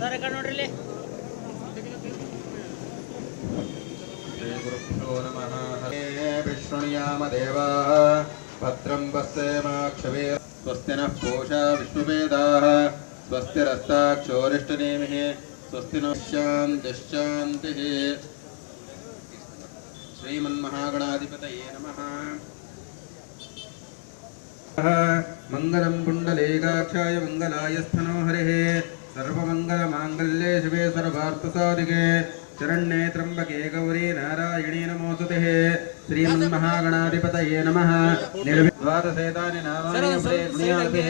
Sir ಕಡೆ ನೋಡ್ರಿ ಶ್ರೀ ಗುರುಭ್ಯೋ ನಮಃ. ಹರೇ ವಿಷ್ಣುಯಾಮ ದೇವಾಃ ಭದ್ರಂ ಪಶ್ಯೇಮಾಕ್ಷವೇರ ಸ್ವಸ್ತಿ ನಃ ಪೂಷಾ ವಿಷ್ಣುವೇದಾಃ ಸ್ವಸ್ತಿರಸ್ತಾಕ್ಷೋರಿಷ್ಟನೇಮಿಃ ಸ್ವಸ್ತಿ ನಃ ಶಾಂತಿಃ. ಶ್ರೀಮನ್ಮಹಾಗಣಾಧಿಪತಯೇ ನಮಃ. मंगलम पुंडलीकाक्षाय मंगलाय स्थनो हरिः सर्वमंगलमांगल्ये शिवे सर्वार्थसाधिके शरण्ये त्र्यंबके गौरी नारायणी नमोस्तुते. श्रीमन्महागणाधिपतये नमः. द्वादशेतानि नामानि पुण्यभिः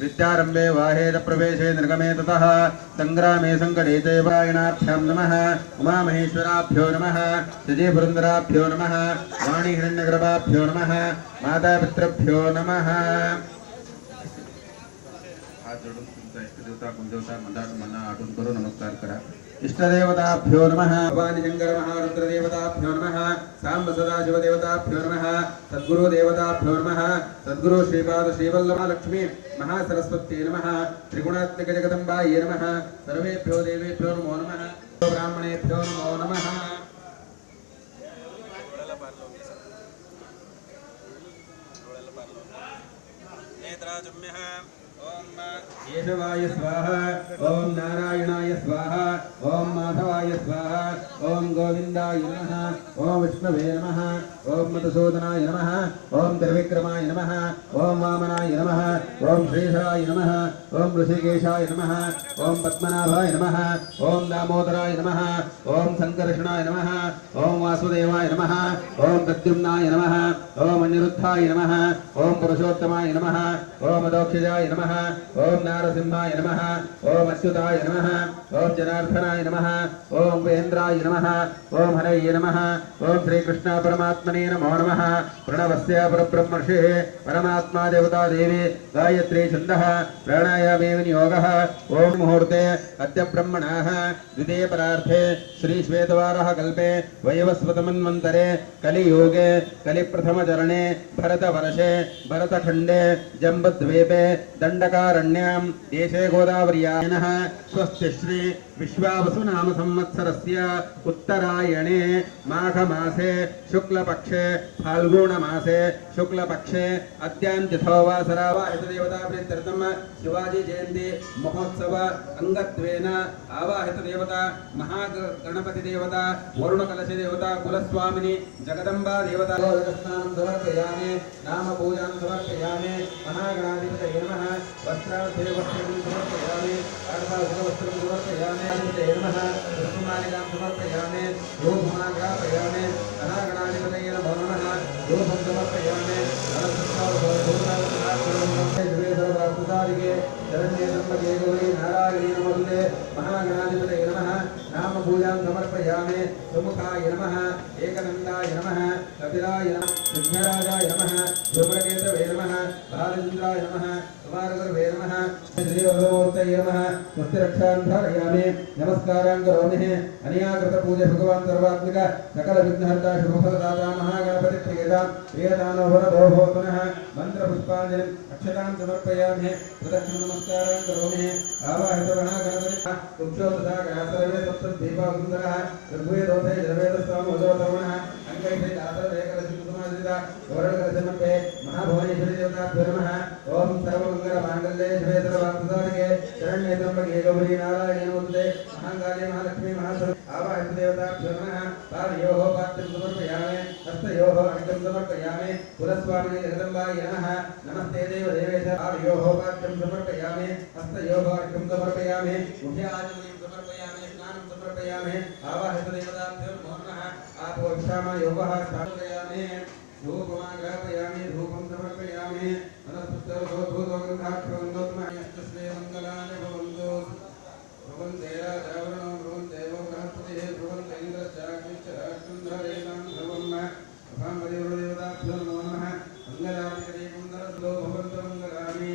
विद्यारम्भे वाहेद प्रवेशे निर्गमे ततः संग्रामे संकटे च वायणाभ्यां नमः. उमामहेश्वराभ्यो नमः. शजीपुरन्दराभ्यो नमः. वाणीहिरण्यगर्भाभ्यो नमः. मातापितृभ्यो नमः. हात जोडून तुमचा इष्टदेवता कुलदेवता मंदार मना आठवण करून नमस्कार करा. इष्टदेवताभ्यो नमः. भवानी शंकर महारुद्रदेवताभ्यो नमः. सांब सदाशिवदेवताभ्यो नमः. सद्गुरुदेवताभ्यो नमः. सद्गुरु श्रीपाद श्रीवल्लभालक्ष्मी महासरस्वत्यै नमः. त्रिगुणात्मक जगदम्बायै नमः. सर्वेभ्यो देवेभ्यो नमो नमः. ब्राह्मणेभ्यो नमो नमः. केशवाय स्वाहा. ओम नारायणाय स्वाहा. ओम माधवाय स्वाहा. ओम गोविंदाय नमः. ओम विष्णवे नमः. ओम मधुसूदनाय नमः. ओम त्रिविक्रमाय नमः. ओम वामनाय नमः. ओम श्रीधराय नमः. ओम ऋषिकेशाय नमः. ओम पद्मनाभाय नमः. ओम दामोदराय नमः. ओम संकर्षणाय नमः. ओम वासुदेवाय नमः. ओम प्रद्युम्नाय नमः. ओम अनिरुद्धाय नमः. ओम पुरुषोत्तमाय नमः. ओम अदोक्षजाय नमः. ओम नारसिंहाय नमः. ओम अच्युताय नमः. ओम जनार्दनाय नमः. ओम वेन्द्राय नमः. ओम हरये नमः. ओम श्रीकृष्ण परमात्मने नमो नमः. प्रणवस्य परब्रह्मर्षिः परमात्मा देवता देवी गायत्री छन्दः प्राणायामे विनियोगः. ओम मुहूर्ते अद्य ब्रह्मणः द्वितीय परार्थे श्री श्वेतवारः कल्पे वैवस्वतमन्वन्तरे कलियुगे कलिप्रथमचरणे भरतवर्षे भरतखण्डे जम्बद्वीपे दण्डकारण्यां देशे गोदावर्यायनः स्वस्ति श्री विश्वावसु नाम संवत्सरस्य उत्तरायणे माघमासे शुक्लपक्षे फाल्गुणमासे शुक्लपक्षे अद्यान्तिथो वासरावाहितदेवताप्रीत्यर्थं शिवाजी जयन्ती महोत्सव अंगत्वेन आवाहितदेवता महागणपतिदेवता वरुणकलशदेवता कुलस्वामिनी जगदम्बा देवता स्नानं समर्पयामि. नाम पूजां समर्पयामि. महागणाधिपतये नमः. वस्त्रार्थे वस्त्रं समर्पयामि. वस्त्रं समर्पयामि. नमः. पुष्पमालिकां समर्पयामि. धूपमाग्रापयामि. महागणाधिपतये नमो नमः. धूपं समर्पयामि. शरण्ये त्र्यंबके गौरी नारायणी नमोस्तुते. महागणाधिपतये नमः. नाम पूजां समर्पयामि. सुमुखाय नमः. एकदन्ताय नमः. कपिलाय नमः. सिद्धराजाय नमः. धूम्रकेतवे नमः. बालचन्द्राय नमः. कुमारगुरवे नमः. श्रीवल्लभमूर्तये नमः. स्वस्तिरक्षां धारयामि. नमस्कारां करोमि. अनया कृतपूजा भगवान् सर्वात्मिक सकलविघ्नहर्ता शुभफलदाता महागणपतिप्रियतां प्रियतानो वरदो भवतु नः. मन्त्रपुष्पाञ्जलिम् अक्षतां समर्पयामि. प्रदक्षिण नमस्कारां करोमि. आवाहितमहागणपतिः वृक्षोपसागरः सर्वे सप्तद्वीपासुन्दरः ऋग्वेदोथे जलवेदस्वामोदोतरुणः अङ्कैषे दातरेकलसिंहसमाजिता गौरकलसिमध्ये महाभुवनेश्वरी देवताभ्यो नमः. ओम सर्वमङ्गलमाङ्गल्ये शिवे सर्वार्थसाधिके शरण्ये त्र्यम्बके गौरी नारायणी नमोस्तुते. महाकाली महालक्ष्मी महासरस्वती आवाहितदेवताभ्यो नमः. पादयोः पाद्यं समर्पयामि. हस्तयोः अर्घ्यं समर्पयामि. कुलस्वामिने जगदम्बायै नमः. नमस्ते देवदेवेश. पादयोः पाद्यं समर्पयामि. हस्तयोः अर्घ्यं समर्पयामि. मुखे आचमनीं समर्पयामि. स्नानं समर्पयामि. आवाहितदेवताभ्यो नमो नमः. आपो विश्रामयोगः स्थापयामि. धूपमाग्रापयामि. धूपं समर्पयामि. मनस्पुष्टोद्भूतोगन्धाक्षरन्दोत्महस्तस्मै मङ्गलानि भवन्तु. भवन्ते राजावरणो भवन्तेवो बृहस्पतिः भवन्त इन्द्रश्चाग्निश्च राष्ट्रन्धरेणां सर्वं अभामदेवदेवताभ्यो नमो नमः. मङ्गलादिकदेवं नरसलो भवन्त मङ्गलानि.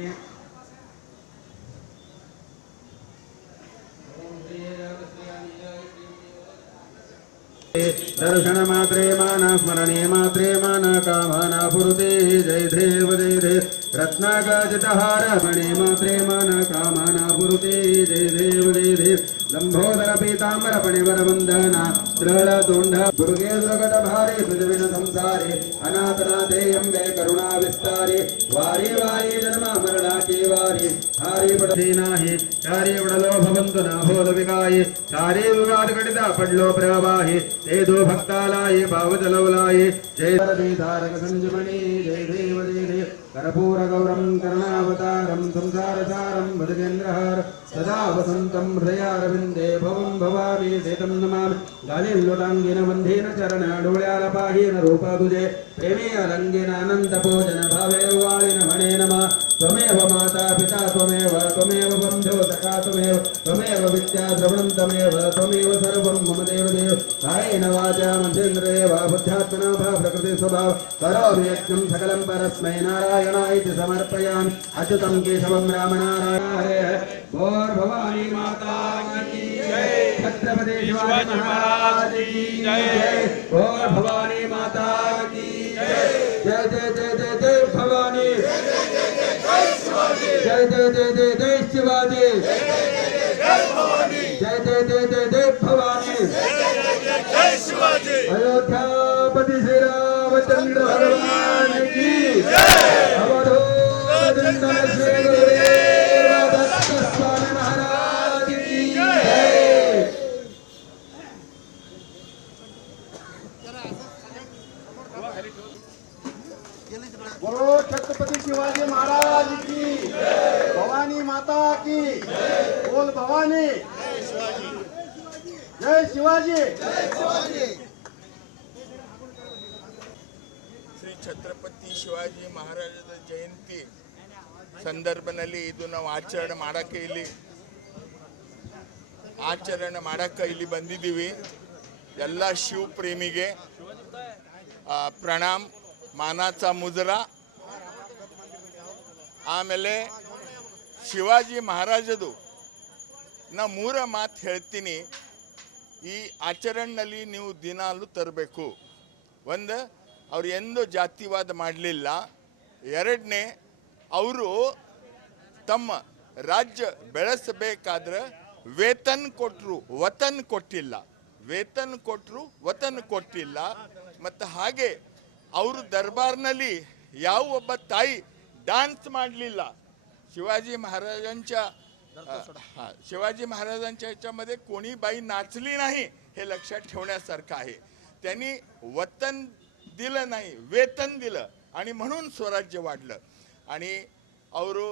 दर्शन मात्रे माना स्मरणे मात्रे माना कामना पुरुते. जय देव जय देव रत्नाकाजितहार मणे मात्रे माना कामना पुरुते. जय देव जय देव लंबोदर पीतांबर फणिवर वंदना दृढ तुंड दुर्गे दुर्गट भारे पृथ्वीन संसारे अनाथनाथे अंबे करुणा विस्तारे वारी वारी जन्म मरणाची वारी हारी पडती नाही चारी उडलो भवंतु ना होल विकाये चारी विवाद घटिता पडलो प्रवाहे ते दो भक्तालाये भावत लवलाये जय धारक संजीवनी जय देव जय देव कर्पूर गौरम करुणावतारम संसारसारम भजगेन्द्रहार सदा वसंतं हृदयारविंदे भवं भवामी देतं नमामि गालिल्लुटांगिन वंदेन चरण डोळ्याला पाहीन रूप तुझे प्रेमी अलंगिन अनंत पूजन भावे वाळिन म्हणे नमः त्वमेव माता पिता त्वमेव बंधु सखा त्वमेव विद्या द्रवणं त्वमेव सर्वं मम देव देव कायेन वाचा मनसेन्द्रियेण बुद्ध्यात्मना भा प्रकृति स्वभाव करोमि यज्ञं सकलं परस्मै नारायणाय समर्पयामि अच्युतं केशवं रामनारायणाय बोर भवानी माता की जय छत्रपति शिवाजी महाराज की जय बोर भवानी माता की जय जय जय जय जय जय भवानी जय जय जय जय जय शिवाजी जय जय जय जय जय भवानी अयोध्यापति श्री रामचंद्र भगवान की अवधूत चिंतन श्री गुरुदेव दत्त स्वामी महाराज की जय। बोलो छत्रपति शिवाजी महाराज की भवानी माता की बोल भवानी जय शिवाजी ಶ್ರೀ ಛತ್ರಪತಿ ಶಿವಾಜಿ ಮಹಾರಾಜರ ಜಯಂತಿ ಸಂದರ್ಭದಲ್ಲಿ ಇದು ನಾವು ಆಚರಣೆ ಮಾಡಕ್ಕೆ ಇಲ್ಲಿ ಬಂದಿದ್ದೀವಿ. ಎಲ್ಲ ಶಿವ ಪ್ರೇಮಿಗೆ ಪ್ರಣಾಮ್ ಮಾನಾचा ಮುಜರಾ. ಆಮೇಲೆ ಶಿವಾಜಿ ಮಹಾರಾಜದು ನಾ ಮೂರ ಮಾತು ಹೇಳ್ತೀನಿ. ಈ ಆಚರಣೆಯಲ್ಲಿ ನೀವು ದಿನಾಲು ತರಬೇಕು. ಒಂದು, ಅವ್ರು ಎಂದೂ ಜಾತಿವಾದ ಮಾಡಲಿಲ್ಲ. ಎರಡನೇ, ಅವರು ತಮ್ಮ ರಾಜ್ಯ ಬೆಳೆಸಬೇಕಾದ್ರೆ ವೇತನ ಕೊಟ್ಟರು, ವತನ್ ಕೊಟ್ಟಿಲ್ಲ. ವೇತನ ಕೊಟ್ಟರು, ವತನ್ ಕೊಟ್ಟಿಲ್ಲ. ಮತ್ತು ಹಾಗೆ ಅವರು ದರ್ಬಾರ್ನಲ್ಲಿ ಯಾವ ಒಬ್ಬ ತಾಯಿ डान्स ಮಾಡಲಿಲ್ಲ. शिवाजी महाराजांच्या ह्याच्यामध्ये कोणी बाई नाचली नाही हे लक्षात ठेवण्यासारखं आहे. त्यांनी वतन दिलं नाही, वेतन दिलं आणि म्हणून स्वराज्य वाढलं. आणि ಅವರು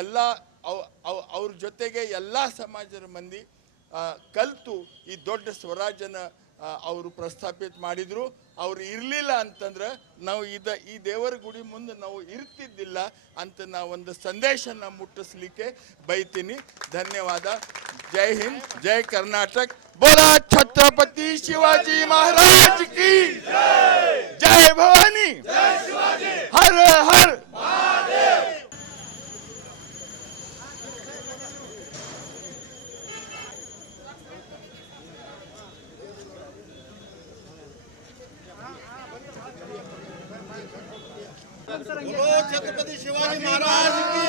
ಎಲ್ಲ ಅವ್ರ ಜೊತೆಗೆ ಎಲ್ಲ ಸಮಾಜದ ಮಂದಿ ಕಲಿತು ಈ ದೊಡ್ಡ ಸ್ವರಾಜ್ಯನ ಅವರು ಪ್ರಸ್ತಾಪಿತ ಮಾಡಿದ್ರು. ಅವ್ರು ಇರಲಿಲ್ಲ ಅಂತಂದ್ರೆ ನಾವು ಈ ದೇವರ ಗುಡಿ ಮುಂದೆ ನಾವು ಇರ್ತಿದ್ದಿಲ್ಲ ಅಂತ ನಾವು ಒಂದು ಸಂದೇಶನ ಮುಟ್ಟಿಸ್ಲಿಕ್ಕೆ ಬಯತೀನಿ. ಧನ್ಯವಾದ. ಜೈ ಹಿಂದ್, ಜೈ ಕರ್ನಾಟಕ. बोला छत्रपति शिवाजी महाराज की जय भवानी, हर हर महादेव. बोलो छत्रपति शिवाजी महाराज की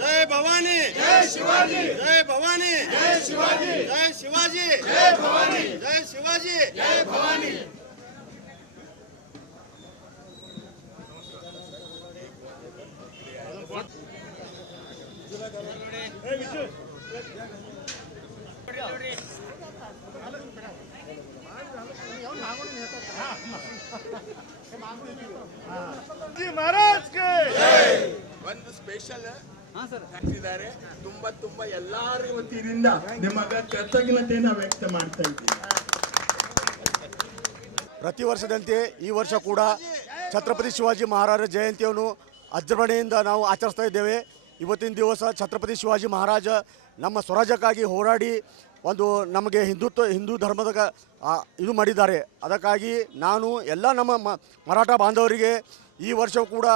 जय भवानी जय शिवाजी जय भवानी जय शिवाजी जय शिवाजी जय भवानी जय शिवाजी जय भवानी. महाराज के ಒಂದು ಸ್ಪೆಷಲ್ ಹಾಕಿದ್ದಾರೆ. ತುಂಬಾ ಎಲ್ಲಾರ ವತಿಯಿಂದ ನಿಮಗೆ ಕೃತಜ್ಞತೆಯನ್ನು ವ್ಯಕ್ತ ಮಾಡ್ತಾ ಇದ್ದೀನಿ. ಪ್ರತಿ ವರ್ಷದಂತೆ ಈ ವರ್ಷ ಕೂಡ ಛತ್ರಪತಿ ಶಿವಾಜಿ ಮಹಾರಾಜರ ಜಯಂತಿಯನ್ನು ಅಜ್ಜಬಣೆಯಿಂದ ನಾವು ಆಚರಿಸ್ತಾ ಇದ್ದೇವೆ. ಇವತ್ತಿನ ದಿವಸ ಛತ್ರಪತಿ ಶಿವಾಜಿ ಮಹಾರಾಜ ನಮ್ಮ ಸ್ವರಾಜ್ಯಕ್ಕಾಗಿ ಹೋರಾಡಿ ಒಂದು ನಮಗೆ ಹಿಂದೂ ಧರ್ಮದ ಇದು ಮಾಡಿದ್ದಾರೆ. ಅದಕ್ಕಾಗಿ ನಾನು ಎಲ್ಲ ನಮ್ಮ ಮರಾಠ ಬಾಂಧವರಿಗೆ ಈ ವರ್ಷವೂ ಕೂಡ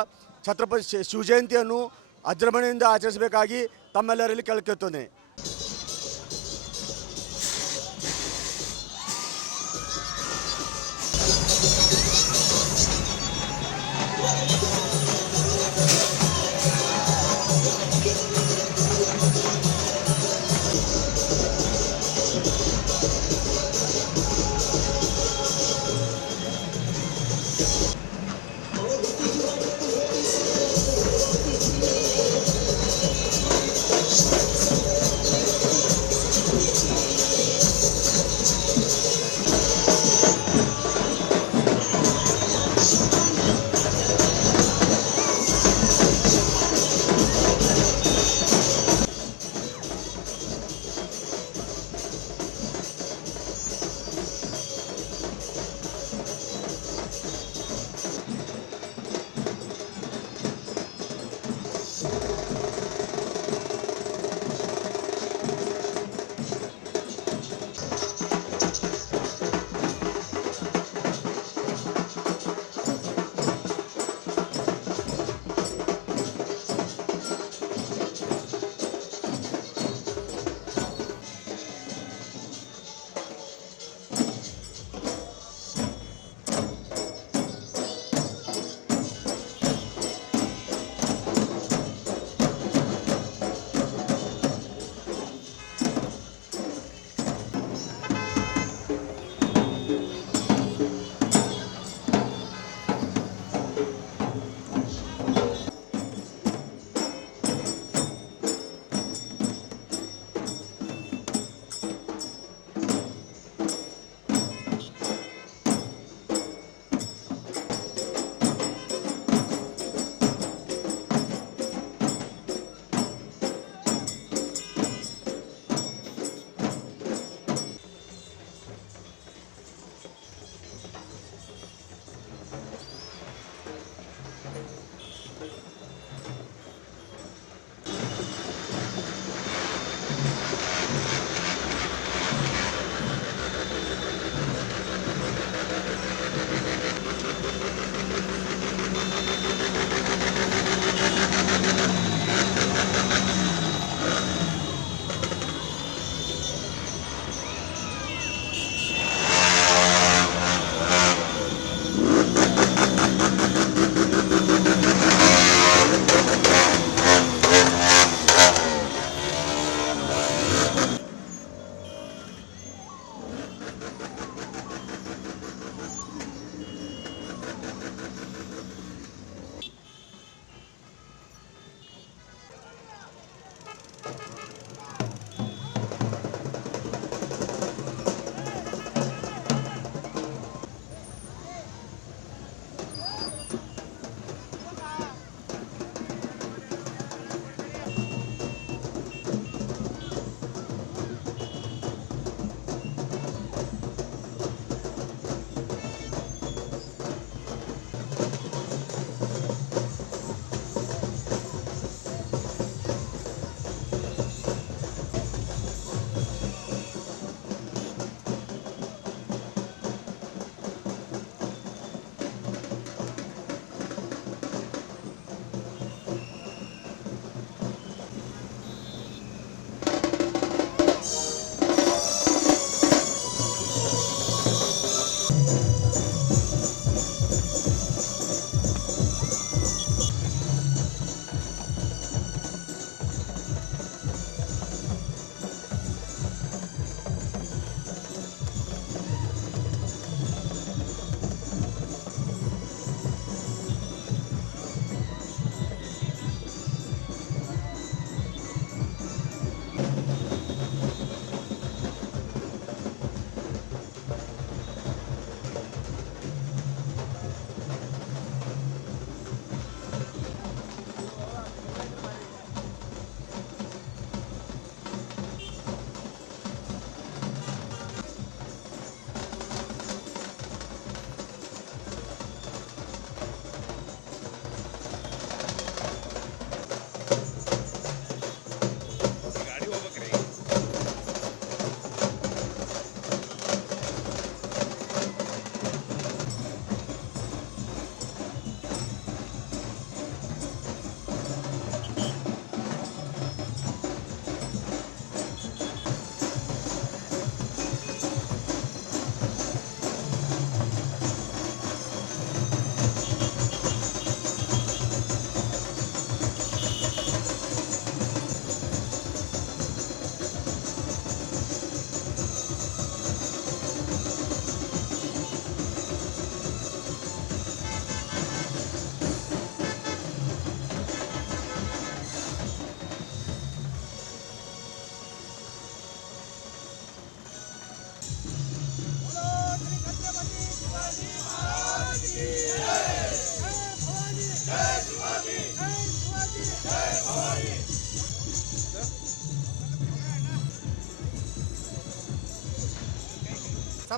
ಛತ್ರಪತಿ ಶಿವಜಯಂತಿಯನ್ನು ಅಜ್ಜಬಣೆಯಿಂದ ಆಚರಿಸಬೇಕಾಗಿ ತಮ್ಮೆಲ್ಲರಲ್ಲಿ ಕೇಳ್ಕೊಳ್ತೇನೆ.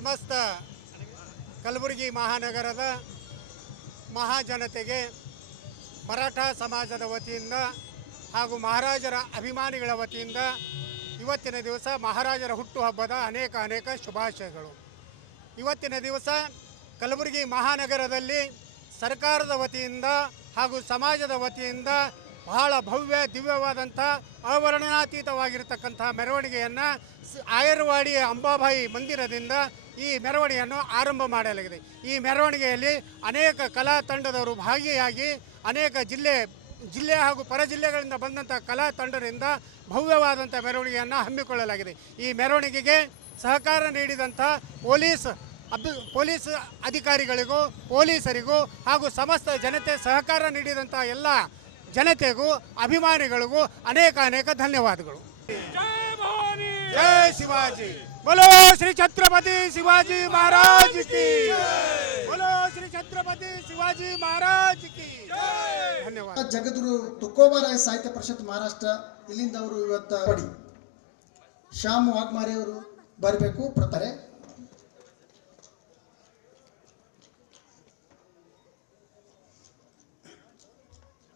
ಸಮಸ್ತ ಕಲಬುರಗಿ ಮಹಾನಗರದ ಮಹಾಜನತೆಗೆ ಮರಾಠ ಸಮಾಜದ ವತಿಯಿಂದ ಹಾಗೂ ಮಹಾರಾಜರ ಅಭಿಮಾನಿಗಳ ವತಿಯಿಂದ ಇವತ್ತಿನ ದಿವಸ ಮಹಾರಾಜರ ಹುಟ್ಟುಹಬ್ಬದ ಅನೇಕ ಶುಭಾಶಯಗಳು. ಇವತ್ತಿನ ದಿವಸ ಕಲಬುರಗಿ ಮಹಾನಗರದಲ್ಲಿ ಸರ್ಕಾರದ ವತಿಯಿಂದ ಹಾಗೂ ಸಮಾಜದ ವತಿಯಿಂದ ಬಹಳ ಭವ್ಯ ದಿವ್ಯವಾದಂಥ ಅವರ್ಣನಾತೀತವಾಗಿರತಕ್ಕಂಥ ಮೆರವಣಿಗೆಯನ್ನು ಆಯರ್ವಾಡಿ ಅಂಬಾಬಾಯಿ ಮಂದಿರದಿಂದ ಈ ಮೆರವಣಿಗೆಯನ್ನು ಆರಂಭ ಮಾಡಲಾಗಿದೆ. ಈ ಮೆರವಣಿಗೆಯಲ್ಲಿ ಅನೇಕ ಕಲಾ ತಂಡದವರು ಭಾಗಿಯಾಗಿ ಅನೇಕ ಜಿಲ್ಲೆ ಹಾಗೂ ಪರ ಜಿಲ್ಲೆಗಳಿಂದ ಬಂದಂಥ ಕಲಾ ತಂಡದಿಂದ ಭವ್ಯವಾದಂಥ ಮೆರವಣಿಗೆಯನ್ನು ಹಮ್ಮಿಕೊಳ್ಳಲಾಗಿದೆ. ಈ ಮೆರವಣಿಗೆಗೆ ಸಹಕಾರ ನೀಡಿದಂಥ ಪೊಲೀಸ್ ಅಧಿಕಾರಿಗಳಿಗೂ ಪೊಲೀಸರಿಗೂ ಹಾಗೂ ಸಮಸ್ತ ಜನತೆ ಸಹಕಾರ ನೀಡಿದಂಥ ಎಲ್ಲ ಜನತೆಗೂ ಅಭಿಮಾನಿಗಳಿಗೂ ಅನೇಕ ಧನ್ಯವಾದಗಳು. ಜೈ ಶಿವಾಜಿ, बोलो श्री छत्रपति शिवाजी महाराज की, बोलो श्री छत्रपति शिवाजी महाराज की ಧನ್ಯವಾದ. ಜಗದ್ಗುರು ತುಕೋಬಾರಾಯ ಸಾಹಿತ್ಯ ಪರಿಷತ್ ಮಹಾರಾಷ್ಟ್ರ ಇಲ್ಲಿಂದ ಅವರು ಇವತ್ತು ಪಡಿ ಶ್ಯಾಮ್ ವಾಗ್ಮಾರಿ ಅವರು ಬರಬೇಕು ಬರ್ತಾರೆ.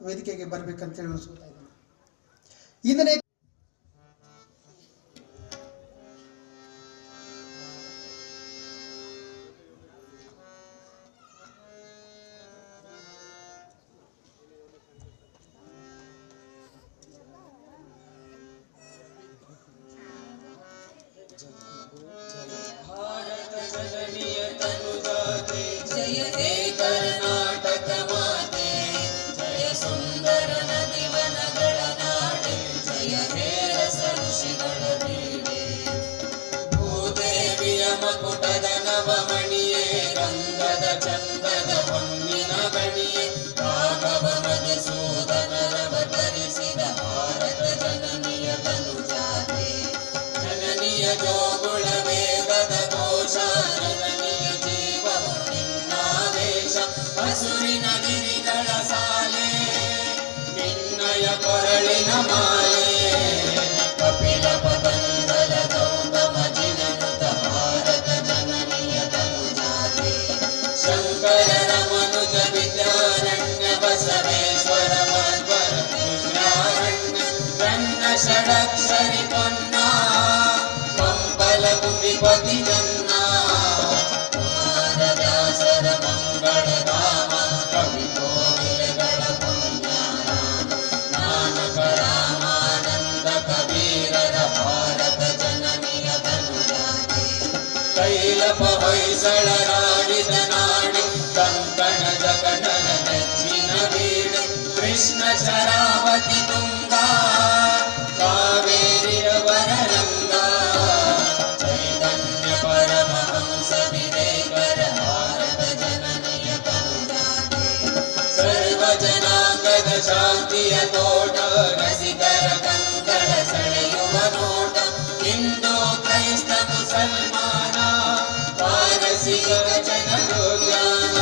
ವೇದಿಕೆಗೆ ಬರಬೇಕಂತ ಹೇಳಿ ಅನಿಸ್ಕೊತಾ ಇದ್ದೀನಿ. ಇಂದನೇ ಕೃಷ್ಣ ಶರಾವತಿ ತುಂಗಾ ಕಾವೇರಿ ವರರಂಗಾ ಚೈತನ್ಯ ಪರಮಹಂಸ ವಿವೇಕರ ಭಾರತ ಜನನಿಯ ತನುಜಾತೆ ಸರ್ವ ಜನಾಂಗದ ಶಾಂತಿಯ ತೋಟ ರಸಿಕರ ಕಂಗಳ ಸೆಳೆಯುವ ನೋಟ ಹಿಂದೂ ಕ್ರೈಸ್ತ ಮುಸಲ್ಮಾನ ಪಾರಸಿಕ ಜನರು ಜ್ಞಾನ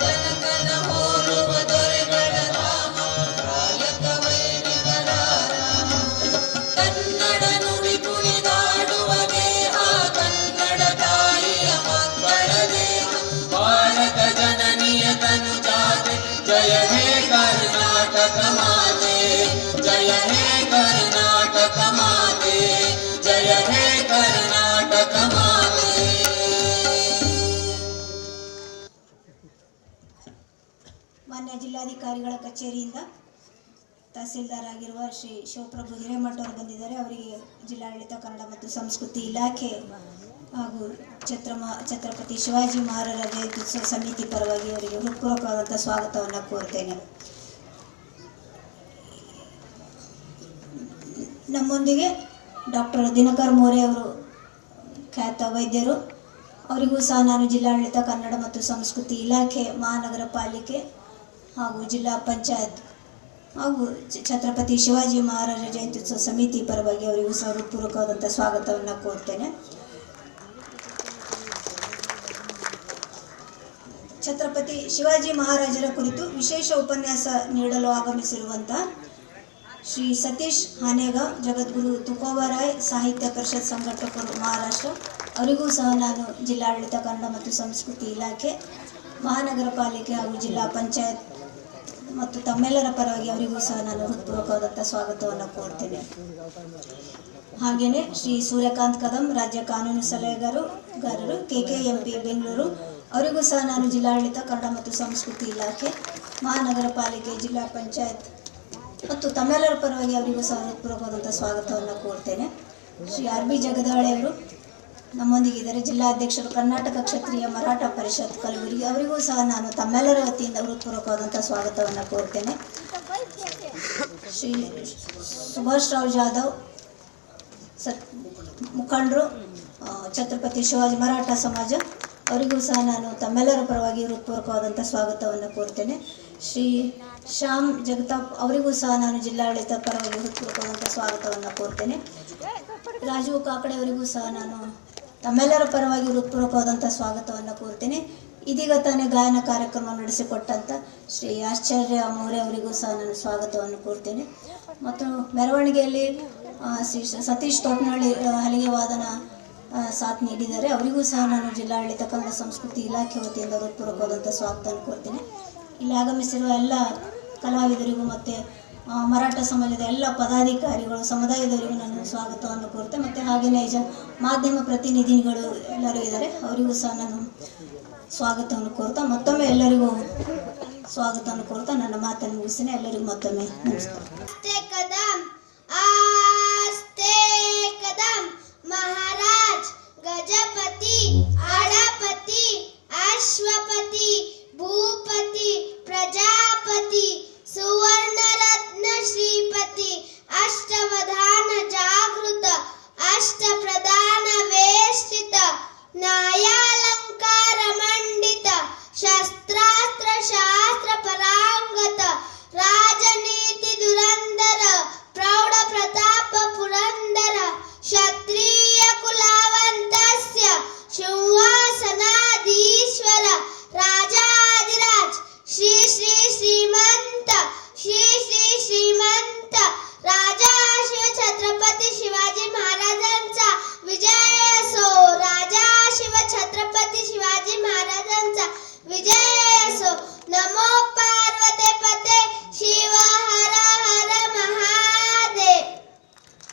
ಕನಕನ ಹೋಲುವ ದೊರೆಗಳ ಧಾಮ ಕಾಯಕ ವೈರಿಗಳ ರಾಮ ಕನ್ನಡ ನುಡಿ ಕುಣಿದಾಡುವ ದೇಹ ಕನ್ನಡ ತಾಯಿಯ ಮಕ್ಕಳ ದೇಹ ಭಾರತ ಜನನಿಯ ತನುಜಾತೆ ಜಯ ಹೇ ಕರ್ನಾಟಕ ಮಾತೆ ಜಯ ಹೇ ಕರ್ನಾಟಕ ಮಾತೆ ಜಯ ಹೇ ಕರ್ನಾಟಕ ಮಾತೆ. ಮಾನ್ಯ ಜಿಲ್ಲಾಧಿಕಾರಿಗಳ ಕಚೇರಿಯಿಂದ ತಹಸೀಲ್ದಾರ್ ಆಗಿರುವ ಶ್ರೀ ಶಿವಪ್ರಭು ಹಿರೇಮಠ ಅವರು ಬಂದಿದ್ದಾರೆ. ಅವರಿಗೆ ಜಿಲ್ಲಾಡಳಿತ ಕನ್ನಡ ಮತ್ತು ಸಂಸ್ಕೃತಿ ಇಲಾಖೆ ಹಾಗೂ ಛತ್ರಪತಿ ಶಿವಾಜಿ ಮಹಾರಾಜರ ಜಯಂತ್ಯುತ್ಸವ ಸಮಿತಿ ಪರವಾಗಿ ಅವರಿಗೆ ಹೃತ್ಪೂರ್ವಕವಾದಂಥ ಸ್ವಾಗತವನ್ನು ಕೋರ್ತೇನೆ. ನಮ್ಮೊಂದಿಗೆ ಡಾಕ್ಟರ್ ದಿನಕರ್ ಮೋರೆ ಅವರು ಖ್ಯಾತ ವೈದ್ಯರು. ಅವರಿಗೂ ಸಹ ನಾನು ಜಿಲ್ಲಾಡಳಿತ ಕನ್ನಡ ಮತ್ತು ಸಂಸ್ಕೃತಿ ಇಲಾಖೆ ಮಹಾನಗರ ಪಾಲಿಕೆ ಹಾಗೂ ಜಿಲ್ಲಾ ಪಂಚಾಯತ್ ಹಾಗೂ ಛತ್ರಪತಿ ಶಿವಾಜಿ ಮಹಾರಾಜ ಜಯಂತ್ಯುತ್ಸವ ಸಮಿತಿ ಪರವಾಗಿ ಅವರಿಗೂ ಸಹ ಹೃತ್ಪೂರ್ವಕವಾದಂಥ ಸ್ವಾಗತವನ್ನು ಕೋರ್ತೇನೆ. ಛತ್ರಪತಿ ಶಿವಾಜಿ ಮಹಾರಾಜರ ಕುರಿತು ವಿಶೇಷ ಉಪನ್ಯಾಸ ನೀಡಲು ಆಗಮಿಸಿರುವಂಥ ಶ್ರೀ ಸತೀಶ್ ಹಾನೇಗಾಂವ್ ಜಗದ್ಗುರು ತುಕೋಬಾರಾಯ್ ಸಾಹಿತ್ಯ ಪರಿಷತ್ ಸಂಘಟಕರು ಮಹಾರಾಷ್ಟ್ರ ಅವರಿಗೂ ಸಹ ನಾನು ಜಿಲ್ಲಾಡಳಿತ ಕನ್ನಡ ಮತ್ತು ಸಂಸ್ಕೃತಿ ಇಲಾಖೆ, ಮಹಾನಗರ ಪಾಲಿಕೆ ಹಾಗೂ ಜಿಲ್ಲಾ ಪಂಚಾಯತ್ ಮತ್ತು ತಮ್ಮೆಲ್ಲರ ಪರವಾಗಿ ಅವರಿಗೂ ಸಹ ನಾನು ಹೃತ್ಪೂರ್ವಕವಾದಂಥ ಸ್ವಾಗತವನ್ನು ಕೋರ್ತೇನೆ. ಹಾಗೆಯೇ ಶ್ರೀ ಸೂರ್ಯಕಾಂತ್ ಕದಂ, ರಾಜ್ಯ ಕಾನೂನು ಸಲಹೆಗಾರರು, KKMP ಬೆಂಗಳೂರು, ಅವರಿಗೂ ಸಹ ನಾನು ಜಿಲ್ಲಾಡಳಿತ ಕನ್ನಡ ಮತ್ತು ಸಂಸ್ಕೃತಿ ಇಲಾಖೆ, ಮಹಾನಗರ ಪಾಲಿಕೆ, ಜಿಲ್ಲಾ ಪಂಚಾಯತ್ ಮತ್ತು ತಮ್ಮೆಲ್ಲರ ಪರವಾಗಿ ಅವರಿಗೂ ಸಹ ಹೃತ್ಪೂರ್ವಕವಾದಂಥ ಸ್ವಾಗತವನ್ನು ಕೋರ್ತೇನೆ. ಶ್ರೀ RB ಜಗದಾಳೆ ಅವರು ನಮ್ಮೊಂದಿಗಿದ್ದಾರೆ, ಜಿಲ್ಲಾಧ್ಯಕ್ಷರು, ಕರ್ನಾಟಕ ಕ್ಷತ್ರಿಯ ಮರಾಠ ಪರಿಷತ್ ಕಲಬುರಗಿ, ಅವರಿಗೂ ಸಹ ನಾನು ತಮ್ಮೆಲ್ಲರ ವತಿಯಿಂದ ಹೃತ್ಪೂರ್ವಕವಾದಂಥ ಸ್ವಾಗತವನ್ನು ಕೋರ್ತೇನೆ. ಶ್ರೀ ಸುಭಾಷ್ ರಾವ್ ಜಾಧವ್ ಮುಖಂಡರು, ಛತ್ರಪತಿ ಶಿವಾಜಿ ಮರಾಠ ಸಮಾಜ, ಅವರಿಗೂ ಸಹ ನಾನು ತಮ್ಮೆಲ್ಲರ ಪರವಾಗಿ ಹೃತ್ಪೂರ್ವಕವಾದಂಥ ಸ್ವಾಗತವನ್ನು ಕೋರ್ತೇನೆ. ಶ್ರೀ ಶ್ಯಾಮ್ ಜಗತಾಪ್ ಅವರಿಗೂ ಸಹ ನಾನು ಜಿಲ್ಲಾಡಳಿತ ಪರವಾಗಿ ಹೃತ್ಪೂರ್ವಕವಾದಂಥ ಸ್ವಾಗತವನ್ನು ಕೋರ್ತೇನೆ. ರಾಜೀವ್ ಕಾಕಡೆ ಅವರಿಗೂ ಸಹ ನಾನು ತಮ್ಮೆಲ್ಲರ ಪರವಾಗಿ ಹೃತ್ಪೂರ್ವಕವಾದಂಥ ಸ್ವಾಗತವನ್ನು ಕೋರ್ತೇನೆ. ಇದೀಗ ತಾನೇ ಗಾಯನ ಕಾರ್ಯಕ್ರಮ ನಡೆಸಿಕೊಟ್ಟಂಥ ಶ್ರೀ ಆಚಾರ್ಯ ಮೌರ್ಯ ಅವರಿಗೂ ಸಹ ನಾನು ಸ್ವಾಗತವನ್ನು ಕೋರ್ತೇನೆ. ಮತ್ತು ಮೆರವಣಿಗೆಯಲ್ಲಿ ಶ್ರೀ ಸತೀಶ್ ತೋಟನಹಳ್ಳಿ ಹಲಿಗೆ ವಾದನ ಸಾಥ್ ನೀಡಿದ್ದಾರೆ, ಅವರಿಗೂ ಸಹ ನಾನು ಜಿಲ್ಲಾಡಳಿತ ಕನ್ನಡ ಸಂಸ್ಕೃತಿ ಇಲಾಖೆ ವತಿಯಿಂದ ಹೃತ್ಪೂರ್ವಕವಾದಂಥ ಸ್ವಾಗತವನ್ನು ಕೋರ್ತೇನೆ. ಇಲ್ಲಿ ಆಗಮಿಸಿರುವ ಎಲ್ಲ ಕಲಾವಿದರಿಗೂ ಮತ್ತು ಮರಾಠ ಸಮಾಜದ ಎಲ್ಲ ಪದಾಧಿಕಾರಿಗಳು, ಸಮುದಾಯದವರಿಗೂ ನಾನು ಸ್ವಾಗತವನ್ನು ಕೋರ್ತೇನೆ. ಮತ್ತು ಹಾಗೆಯೇ ಮಾಧ್ಯಮ ಪ್ರತಿನಿಧಿಗಳು ಎಲ್ಲರೂ ಇದ್ದಾರೆ, ಅವರಿಗೂ ಸಹ ನಾನು ಸ್ವಾಗತವನ್ನು ಕೋರ್ತಾ ಮತ್ತೊಮ್ಮೆ ಎಲ್ಲರಿಗೂ ಸ್ವಾಗತವನ್ನು ಕೋರ್ತಾ ನನ್ನ ಮಾತನ್ನು ಮುಗಿಸ್ತೇನೆ. ಎಲ್ಲರಿಗೂ ಮತ್ತೊಮ್ಮೆ ನಮಸ್ಕಾರ. महाराज गजपति, आड़ापति, अश्वपति, भूपति, प्रजापति, सुवर्ण रत्न श्रीपति, अष्टवधान जागृत, अष्ट प्रधान वेष्टित, न्यायालंकार मंडित, शस्त्रास्त्र शास्त्र परांगत, राजनीति दुरंदर, प्रौढ़ प्रताप पुरंदर, क्षत्रिय कुलावंतस्य सिंहासनाधीश्वर, राजाधिराज, श्री श्री श्रीमंत, श्री श्री श्रीमंत राजा शिव छत्रपती शिवाजी महाराजांचा विजय असो, राजा शिव छत्रपती शिवाजी महाराजांचा विजय असो. नमो पार्वते पते शिव हर हर महादेव.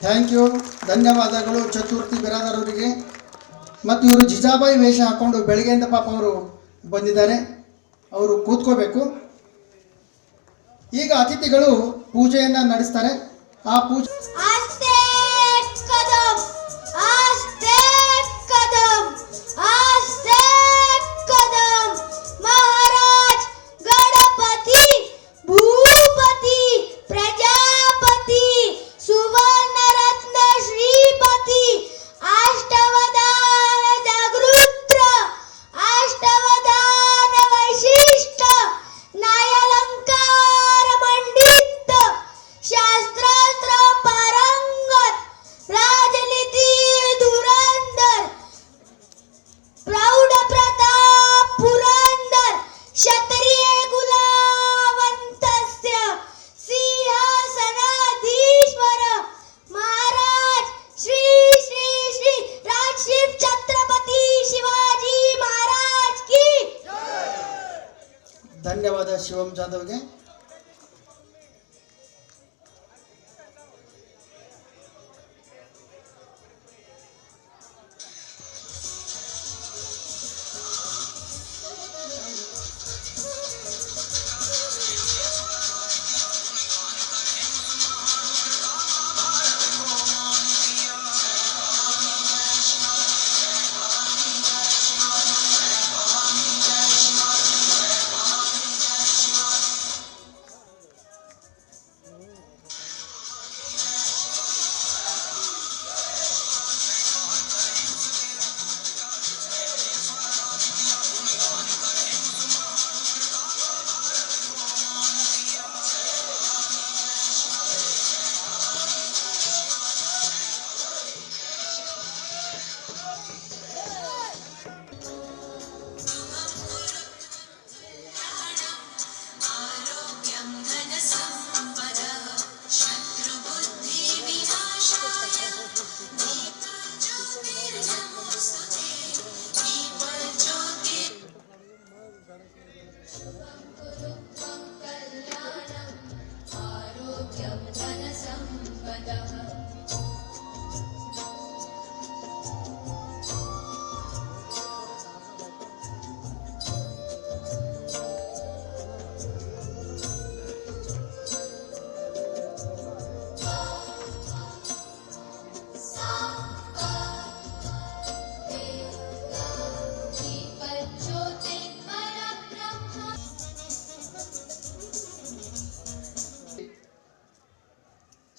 ಥ್ಯಾಂಕ್ ಯು, ಧನ್ಯವಾದಗಳು ಚತುರ್ಥಿ ಬಿರಾದರ್ ಅವರಿಗೆ. ಮತ್ತು ಇವರು ಜಿಜಾಬಾಯಿ ವೇಷ ಹಾಕೊಂಡು ಬೆಳಗ್ಗೆಯಿಂದ ಪಾಪ ಅವರು ಬಂದಿದ್ದಾರೆ, ಅವರು ಕೂತ್ಕೋಬೇಕು. ಈಗ ಅತಿಥಿಗಳು ಪೂಜೆಯನ್ನು ನಡೆಸ್ತಾರೆ. ಆ ಪೂಜೆ आस्ते कदम, आस्ते कदम, आस्ते कदम, महाराज गणपति, भूपति, प्रजापति, सुवर्ण रत्न श्रीपति, अष्टवधान जागृत, अष्टवधान वैशिष्ट, न्यायालंकार मंडित, शास्त्रास्त्र पारंगत, राजनीति धुरंधर, प्रौढ़ प्रताप पुरंदर, क्षत्रिय कुलावंतस्य सिंहासनाधीश्वर, महाराज श्री श्री श्री राजशिव छत्रपति शिवाजी महाराज की. ಧನ್ಯವಾದ ಶಿವಂ ಜಾಧವ್ಗೆ.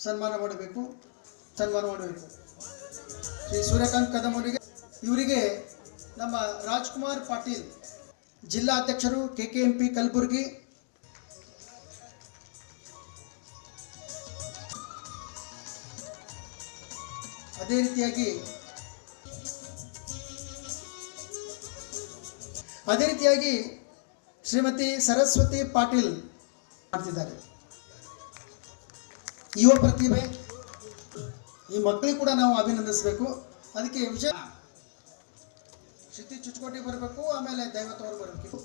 ಸನ್ಮಾನ ಮಾಡಬೇಕು. ಶ್ರೀ ಸೂರ್ಯಕಾಂತ್ ಕದಮ್ ಇವರಿಗೆ ನಮ್ಮ ರಾಜ್ಕುಮಾರ್ ಪಾಟೀಲ್ ಜಿಲ್ಲಾಧ್ಯಕ್ಷರು KKMP ಕಲಬುರಗಿ. ಅದೇ ರೀತಿಯಾಗಿ ಶ್ರೀಮತಿ ಸರಸ್ವತಿ ಪಾಟೀಲ್ ಮಾಡ್ತಿದ್ದಾರೆ. ಯುವ ಪ್ರತಿಭೆ, ಈ ಮಕ್ಕಳಿಗೆ ಕೂಡ ನಾವು ಅಭಿನಂದಿಸಬೇಕು. ಅದಕ್ಕೆ ವಿಷಯ ಶ್ರುತಿ ಚುಚ್ಕೋಟಿ ಬರಬೇಕು, ಆಮೇಲೆ ದೈವತ್ ಅವರು ಬರಬೇಕು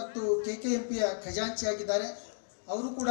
ಮತ್ತು KKMPಯ ಖಜಾಂಚಿ ಆಗಿದ್ದಾರೆ. ಅವರು ಕೂಡ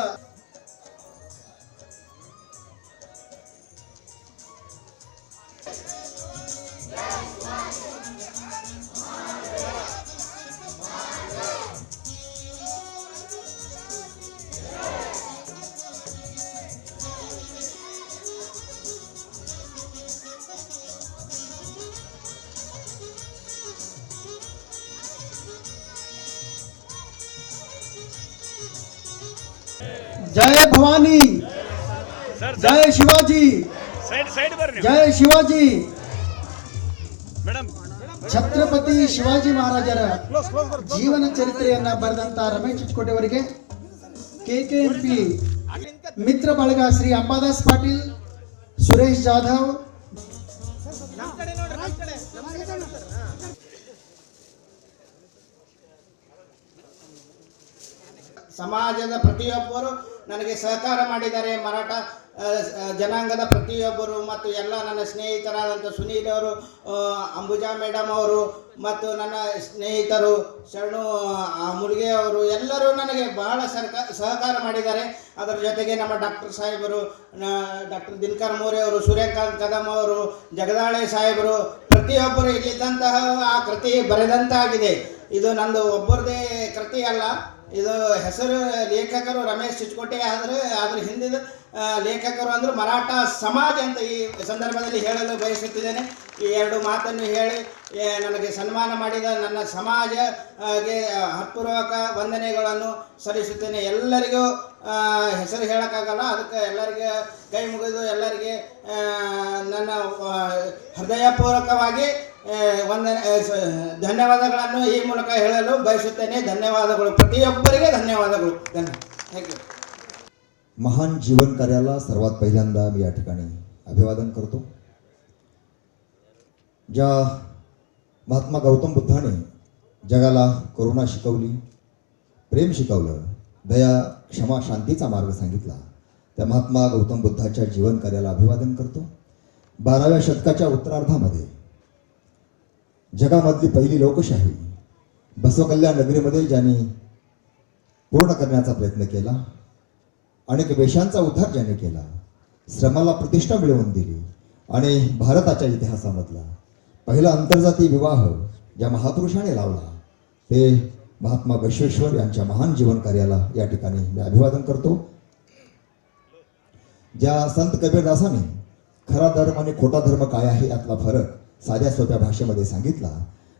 जय भवानी, जय शिवाजी, जय शिवाजी. ಛತ್ರಪತಿ ಶಿವಾಜಿ ಮಹಾರಾಜರ ಜೀವನ ಚರಿತ್ರೆಯನ್ನ ಬರೆದಂತ ರಮೇಶ್ ಚಿಚ್ಕೋಟೆ ಅವರಿಗೆ KKMP ಮಿತ್ರ ಬಳಗ ಶ್ರೀ ಅಂಬಾದಾಸ್ ಪಾಟೀಲ್, ಸುರೇಶ್ ಜಾಧವ್, ಸಮಾಜದ ಪ್ರತಿಯೊಬ್ಬರು ನನಗೆ ಸಹಕಾರ ಮಾಡಿದ್ದಾರೆ. ಮರಾಠ ಜನಾಂಗದ ಪ್ರತಿಯೊಬ್ಬರು ಮತ್ತು ಎಲ್ಲ ನನ್ನ ಸ್ನೇಹಿತರಾದಂಥ ಸುನೀಲ್ ಅವರು, ಅಂಬುಜಾ ಮೇಡಮ್ ಅವರು ಮತ್ತು ನನ್ನ ಸ್ನೇಹಿತರು ಶರಣು ಮುಲ್ಗೆ ಅವರು ಎಲ್ಲರೂ ನನಗೆ ಬಹಳ ಸಹಕಾರ ಮಾಡಿದ್ದಾರೆ. ಅದರ ಜೊತೆಗೆ ನಮ್ಮ ಡಾಕ್ಟರ್ ಸಾಹೇಬರು, ಡಾಕ್ಟರ್ ದಿನಕರ್ ಮೋರೆ ಅವರು, ಸೂರ್ಯಕಾಂತ್ ಕದಮ್ ಅವರು, ಜಗದಾಳೆ ಸಾಹೇಬರು ಪ್ರತಿಯೊಬ್ಬರು ಇಲ್ಲಿದ್ದಂತಹ ಆ ಕೃತಿ ಬರೆದಂತಾಗಿದೆ. ಇದು ನಂದು ಒಬ್ಬರದೇ ಕೃತಿ ಅಲ್ಲ. ಇದು ಹೆಸರು ಲೇಖಕರು ರಮೇಶ್ ಚಿಚ್ಕೋಟೆ ಆದರೆ ಅದ್ರ ಹಿಂದಿನ ಲೇಖಕರು ಅಂದ್ರೆ ಮರಾಠ ಸಮಾಜ ಅಂತ ಈ ಸಂದರ್ಭದಲ್ಲಿ ಹೇಳಲು ಬಯಸುತ್ತಿದ್ದೇನೆ. ಈ ಎರಡು ಮಾತನ್ನು ಹೇಳಿ ನನಗೆ ಸನ್ಮಾನ ಮಾಡಿದ ನನ್ನ ಸಮಾಜಗೆ ಹೃತ್ಪೂರ್ವಕ ವಂದನೆಗಳನ್ನು ಸಲ್ಲಿಸುತ್ತೇನೆ. ಎಲ್ಲರಿಗೂ ಹೆಸರು ಹೇಳೋಕ್ಕಾಗಲ್ಲ, ಅದಕ್ಕೆ ಎಲ್ಲರಿಗೆ ಕೈ ಮುಗಿದು ಎಲ್ಲರಿಗೆ ನನ್ನ ಹೃದಯಪೂರ್ವಕವಾಗಿ ಧನ್ಯವಾದಗಳನ್ನು ಈ ಮೂಲಕ ಹೇಳಲು ಬಯಸುತ್ತೇನೆ. ಧನ್ಯವಾದಗಳು, प्रत्येक धन्यवादಗಳು. थँक्यू. महान जीवन कार्याला सर्वात पहिल्यांदा मी या ठिकाणी अभिवादन करतो. ज्या महात्मा गौतम बुद्धाने जगाला करुणा शिकवली, प्रेम शिकवलं, दया, क्षमा, शांतीचा मार्ग सांगितला, त्या महात्मा गौतम बुद्धाच्या जीवन कार्याला अभिवादन करतो. 12व्या शतकाच्या उत्तरार्धामध्ये जगामधली पहिली लोकशाही बसवकल्याण नगरीमध्ये ज्यांनी पूर्ण करण्याचा प्रयत्न केला, अनेक वेशांचा उद्धार ज्याने केला, श्रमाला प्रतिष्ठा मिळवून दिली आणि भारताच्या इतिहासामधला पहिला आंतरजातीय विवाह ज्या महापुरुषाने लावला ते महात्मा बसवेश्वर यांच्या महान जीवन कार्याला या ठिकाणी मी अभिवादन करतो. ज्या संत कबीरदासांनी खरा धर्म आणि खोटा धर्म काय आहे यातला फरक साध्या सोप्या भाषेमध्ये सांगितला.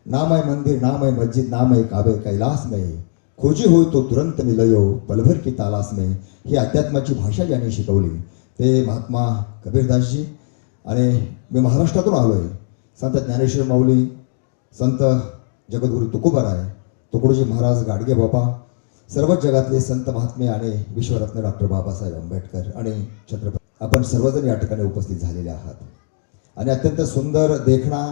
नाम आहे मंदिर, नाम आहे मस्जिद, नाम आहे काबे कैलास में, खोजी होय तो तुरंत मिलयो पलभर की तालास में, ही अध्यात्माची भाषा ज्यांनी शिकवली ते महात्मा कबीरदासजी. आणि मी महाराष्ट्रातून आलो आहे. संत ज्ञानेश्वर माऊली, संत जगद्गुरू तुकोबाराय, तुकडोजी महाराज, गाडगे बाबा, सर्वच जगातले संत महात्मे आणि विश्वरत्न डॉक्टर बाबासाहेब आंबेडकर आणि छत्रपती आपण सर्वजण या ठिकाणी उपस्थित झालेले आहात. आणि अत्यंत सुंदर देखणा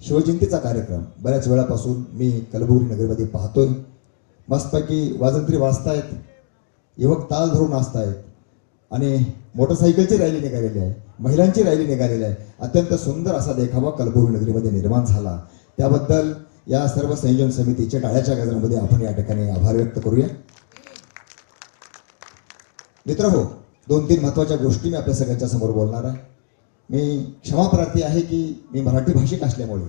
शिवजयंतीचा कार्यक्रम बऱ्याच वेळापासून मी कलबुर्गी नगरमध्ये पाहतोय. मस्तपैकी वाजंत्री वाजतायत, युवक ताल धरून नाचतायत आणि मोटरसायकलची रॅली निघालेली आहे, महिलांची रॅली निघालेली आहे. अत्यंत सुंदर असा देखावा कलबुर्गी नगरीमध्ये निर्माण झाला. त्याबद्दल या सर्व संयोजन समितीच्या टाळ्याच्या गजरामध्ये आपण या ठिकाणी आभार व्यक्त करूया. मित्रहो, 2-3 महत्त्वाच्या गोष्टी मी आपल्या सगळ्यांच्या समोर बोलणार आहे. मी क्षमाप्रार्थी आहे की मी मराठी भाषिक असल्यामुळे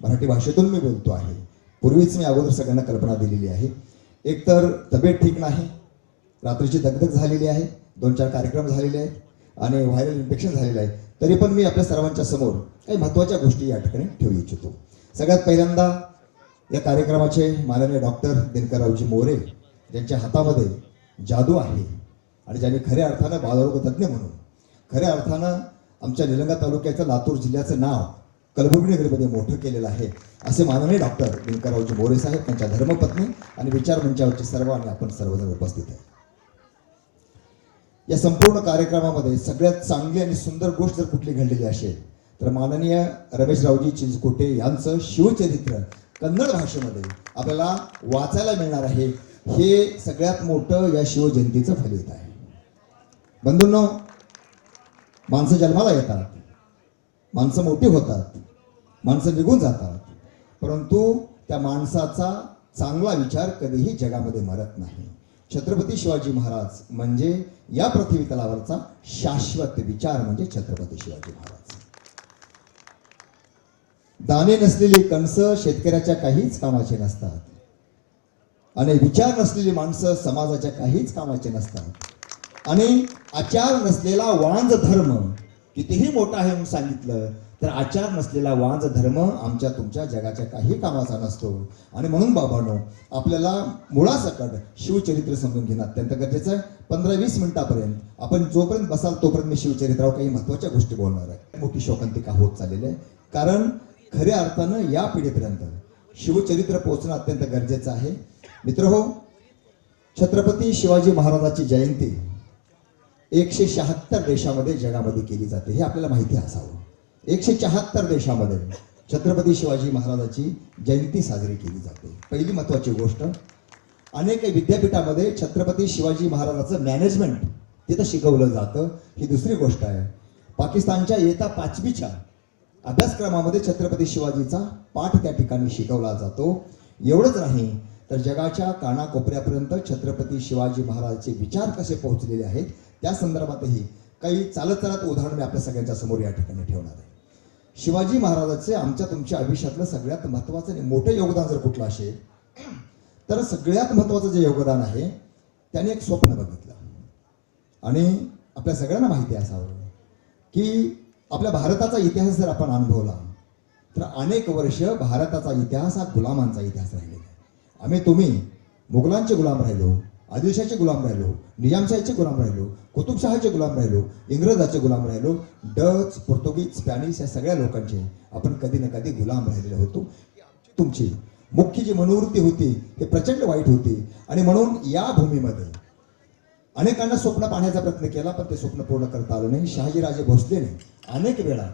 मराठी भाषेतून मी बोलतो आहे. पूर्वीच मी अगोदर सगळ्यांना कल्पना दिलेली आहे. एकतर तब्येत ठीक नाही, रात्रीची दगदग झालेली आहे, 2-4 कार्यक्रम झालेले आहेत आणि व्हायरल इन्फेक्शन झालेलं आहे. तरी पण मी आपल्या सर्वांच्या समोर काही महत्त्वाच्या गोष्टी या ठिकाणी ठेवू इच्छितो. सगळ्यात पहिल्यांदा या कार्यक्रमाचे माननीय डॉक्टर दिनकररावजी मोरे ज्यांच्या हातामध्ये जादू आहे, आणि ज्यांनी खऱ्या अर्थानं बालरोग तज्ज्ञ म्हणून खऱ्या अर्थानं आमच्या निलंगा तालुक्याचं लातूर जिल्ह्याचं नाव कलबुर्गी नगरीमध्ये मोठं केलेलं आहे असे माननीय डॉक्टर दिनकररावजी मोरे साहेब, त्यांच्या धर्मपत्नी आणि विचार मंचावरचे सर्व आणि आपण सर्वजण उपस्थित आहे. या संपूर्ण कार्यक्रमामध्ये सगळ्यात चांगली आणि सुंदर गोष्ट जर कुठली घडलेली असेल तर माननीय रमेशरावजी चिंचकोटे यांचं शिवचरित्र कन्नड भाषेमध्ये आपल्याला वाचायला मिळणार आहे. हे सगळ्यात मोठं या शिवजयंतीचं फलित आहे. बंधूंनो, माणसं जन्माला येतात, माणसं मोठी होतात, माणसं निघून जातात, परंतु त्या माणसाचा चांगला विचार कधीही जगामध्ये मरत नाही. छत्रपती शिवाजी महाराज म्हणजे या पृथ्वी तलावरचा शाश्वत विचार म्हणजे छत्रपती शिवाजी महाराज. दाणे नसलेली कणसं शेतकऱ्याच्या काहीच कामाचे नसतात आणि विचार नसलेली माणसं समाजाच्या काहीच कामाचे नसतात आणि आचार नसलेला वांज धर्म कितीही मोठा आहे म्हणून सांगितलं तर आचार नसलेला वांज धर्म आमच्या तुमच्या जगाच्या काही कामाचा नसतो. आणि म्हणून बाबांनो, आपल्याला मुळासकट शिवचरित्र समजून घेणं अत्यंत गरजेचं आहे. 15-20 मिनिटापर्यंत आपण जोपर्यंत बसाल तोपर्यंत मी शिवचरित्रावर काही महत्त्वाच्या गोष्टी बोलणार आहे. मोठी शोकांतिका होत चाललेली आहे, कारण खऱ्या अर्थानं या पिढीपर्यंत शिवचरित्र पोहोचणं अत्यंत गरजेचं आहे. मित्रहो, छत्रपती शिवाजी महाराजाची जयंती 176 देशामध्ये जगामध्ये केली जाते, हे आपल्याला माहिती असावं. 174 देशामध्ये छत्रपती शिवाजी महाराजाची जयंती साजरी केली जाते. पहिली महत्त्वाची गोष्ट, अनेक विद्यापीठामध्ये छत्रपती शिवाजी महाराजाचं मॅनेजमेंट तिथं शिकवलं जातं. ही दुसरी गोष्ट आहे. पाकिस्तानच्या इयत्ता 5वीच्या अभ्यासक्रमामध्ये छत्रपती शिवाजीचा पाठ त्या ठिकाणी शिकवला जातो. एवढंच नाही तर जगाच्या कानाकोपऱ्यापर्यंत छत्रपती शिवाजी महाराजांचे विचार कसे पोहोचलेले आहेत त्या संदर्भातही काही चालत उदाहरण मी आपल्या सगळ्यांच्या समोर या ठिकाणी ठेवणार आहे. शिवाजी महाराजाचे आमच्या तुमच्या आयुष्यातलं सगळ्यात महत्त्वाचं आणि मोठं योगदान जर कुठलं असेल तर सगळ्यात महत्त्वाचं जे योगदान आहे त्याने एक स्वप्न बघितलं. आणि आपल्या सगळ्यांना माहिती असावं की आपल्या भारताचा इतिहास जर आपण अनुभवला तर अनेक वर्ष भारताचा इतिहास हा गुलामांचा इतिहास राहिलेला आहे. आम्ही तुम्ही मुघलांचे गुलाम राहिलो, आदिलशाहीचे गुलाम राहिलो, निजामशाहीचे गुलाम राहिलो, कुतुबशहाचे गुलाम राहिलो, इंग्रजाचे गुलाम राहिलो, डच, पोर्तुगीज, स्पॅनिश या सगळ्या लोकांचे आपण कधी ना कधी गुलाम राहिलेले होतो. तुमची मुख्य जी मनोवृत्ती होती ते प्रचंड वाईट होती आणि म्हणून या भूमीमध्ये अनेकांना स्वप्न पाहण्याचा प्रयत्न केला पण ते स्वप्न पूर्ण करता आलं नाही. शहाजीराजे भोसलेने अनेक वेळा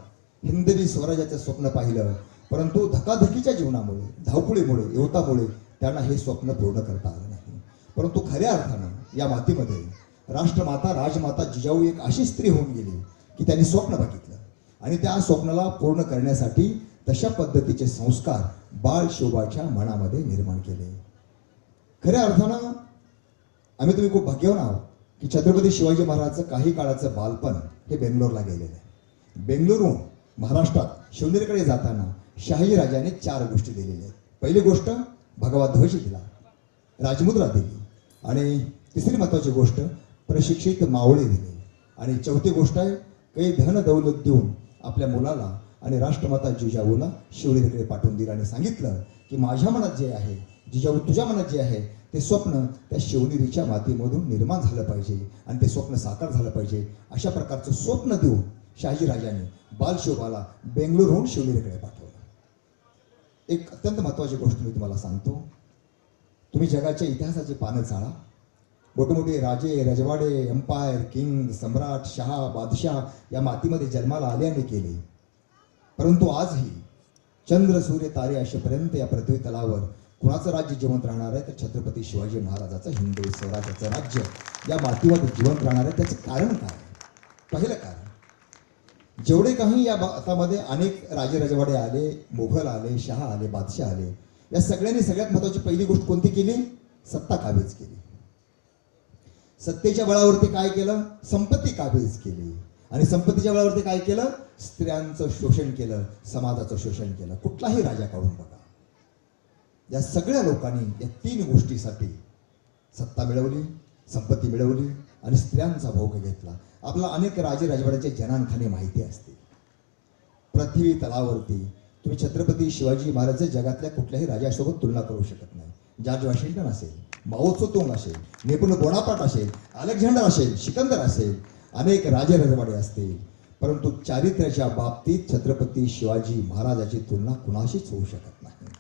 हिंदवी स्वराज्याचं स्वप्न पाहिलं, परंतु धकाधकीच्या जीवनामुळे, धावपळीमुळे, युवतामुळे त्यांना हे स्वप्न पूर्ण करता आलं नाही. परंतु खऱ्या अर्थानं या मातीमध्ये राष्ट्रमाता, राजमाता जिजाऊ एक अशी स्त्री होऊन गेली की त्यांनी स्वप्न बघितलं आणि त्या स्वप्नाला पूर्ण करण्यासाठी तशा पद्धतीचे संस्कार बाळ शिवबाच्या मनामध्ये निर्माण केले. खऱ्या अर्थानं आम्ही तुम्ही खूप भाग्यवान आहोत की छत्रपती शिवाजी महाराजांचं काही काळाचं बालपण हे बेंगलोरला गेलेलं आहे. बेंगलोरहून महाराष्ट्रात शिवनेरीकडे जाताना शहाजीराजाने 4 गोष्टी दिलेल्या आहेत. पहिली गोष्ट भगवा ध्वज दिला, राजमुद्रा दिली आणि तिसरी महत्त्वाची गोष्ट प्रशिक्षित मावळे दिले आणि चौथी गोष्ट आहे काही धन दौलत देऊन आपल्या मुलाला आणि राष्ट्रमाता जिजाऊला शिवनेरीकडे पाठवून दिलं आणि सांगितलं की माझ्या मनात जे आहे जिजाऊ, तुझ्या मनात जे आहे ते स्वप्न त्या शिवनेरीच्या मातीमधून निर्माण झालं पाहिजे आणि ते स्वप्न साकार झालं पाहिजे. अशा प्रकारचं स्वप्न देऊन शहाजीराजाने बालशिवबाला बेंगलोरहून शिवनेरीकडे पाठवलं. एक अत्यंत महत्त्वाची गोष्ट मी तुम्हाला सांगतो. तुम्ही जगाच्या इतिहासाची पानं चाळा. मोठमोठे राजे, रजवाडे, एम्पायर, किंग, सम्राट, शहा, बादशाह या मातीमध्ये जन्माला आले आणि केले, परंतु आजही चंद्र, सूर्य, तारे असेपर्यंत या पृथ्वी तलावर कुणाचं राज्य जिवंत राहणार आहे तर छत्रपती शिवाजी महाराजाचं हिंदवी स्वराज्याचं राज्य या मातीमध्ये जिवंत राहणार आहे. त्याचं कारण काय? पहिलं कारण, जेवढे काही या भारतामध्ये अनेक राजे रजवाडे आले, मुघल आले, शहा आले, बादशाह आले, या सगळ्यांनी सगळ्यात महत्त्वाची पहिली गोष्ट कोणती केली? सत्ता काबीज केली. सत्तेच्या बळावरती काय केलं? संपत्ती काबीज केली आणि संपत्तीच्या बळावरती काय केलं? स्त्रियांचं शोषण केलं, समाजाचं शोषण केलं. कुठलाही राजा काढून बघा, या सगळ्या लोकांनी या 3 गोष्टीसाठी सत्ता मिळवली, संपत्ती मिळवली आणि स्त्रियांचा भोग घेतला. आपला अनेक राजे राजवाड्याचे जनानखाने माहिती असते. पृथ्वी तलावरती तुम्ही छत्रपती शिवाजी महाराज जगातल्या कुठल्याही राजासोबत तुलना करू शकत नाही. जॉर्ज वॉशिंग्टन असेल, माओ त्से असेल, नेपोलियन बोनापार्ट असेल, अलेक्झांडर असेल, सिकंदर असेल, अनेक राजेरजवाडे असतील, परंतु चारित्र्याच्या बाबतीत छत्रपती शिवाजी महाराजाची तुलना कुणाशीच होऊ शकत नाही.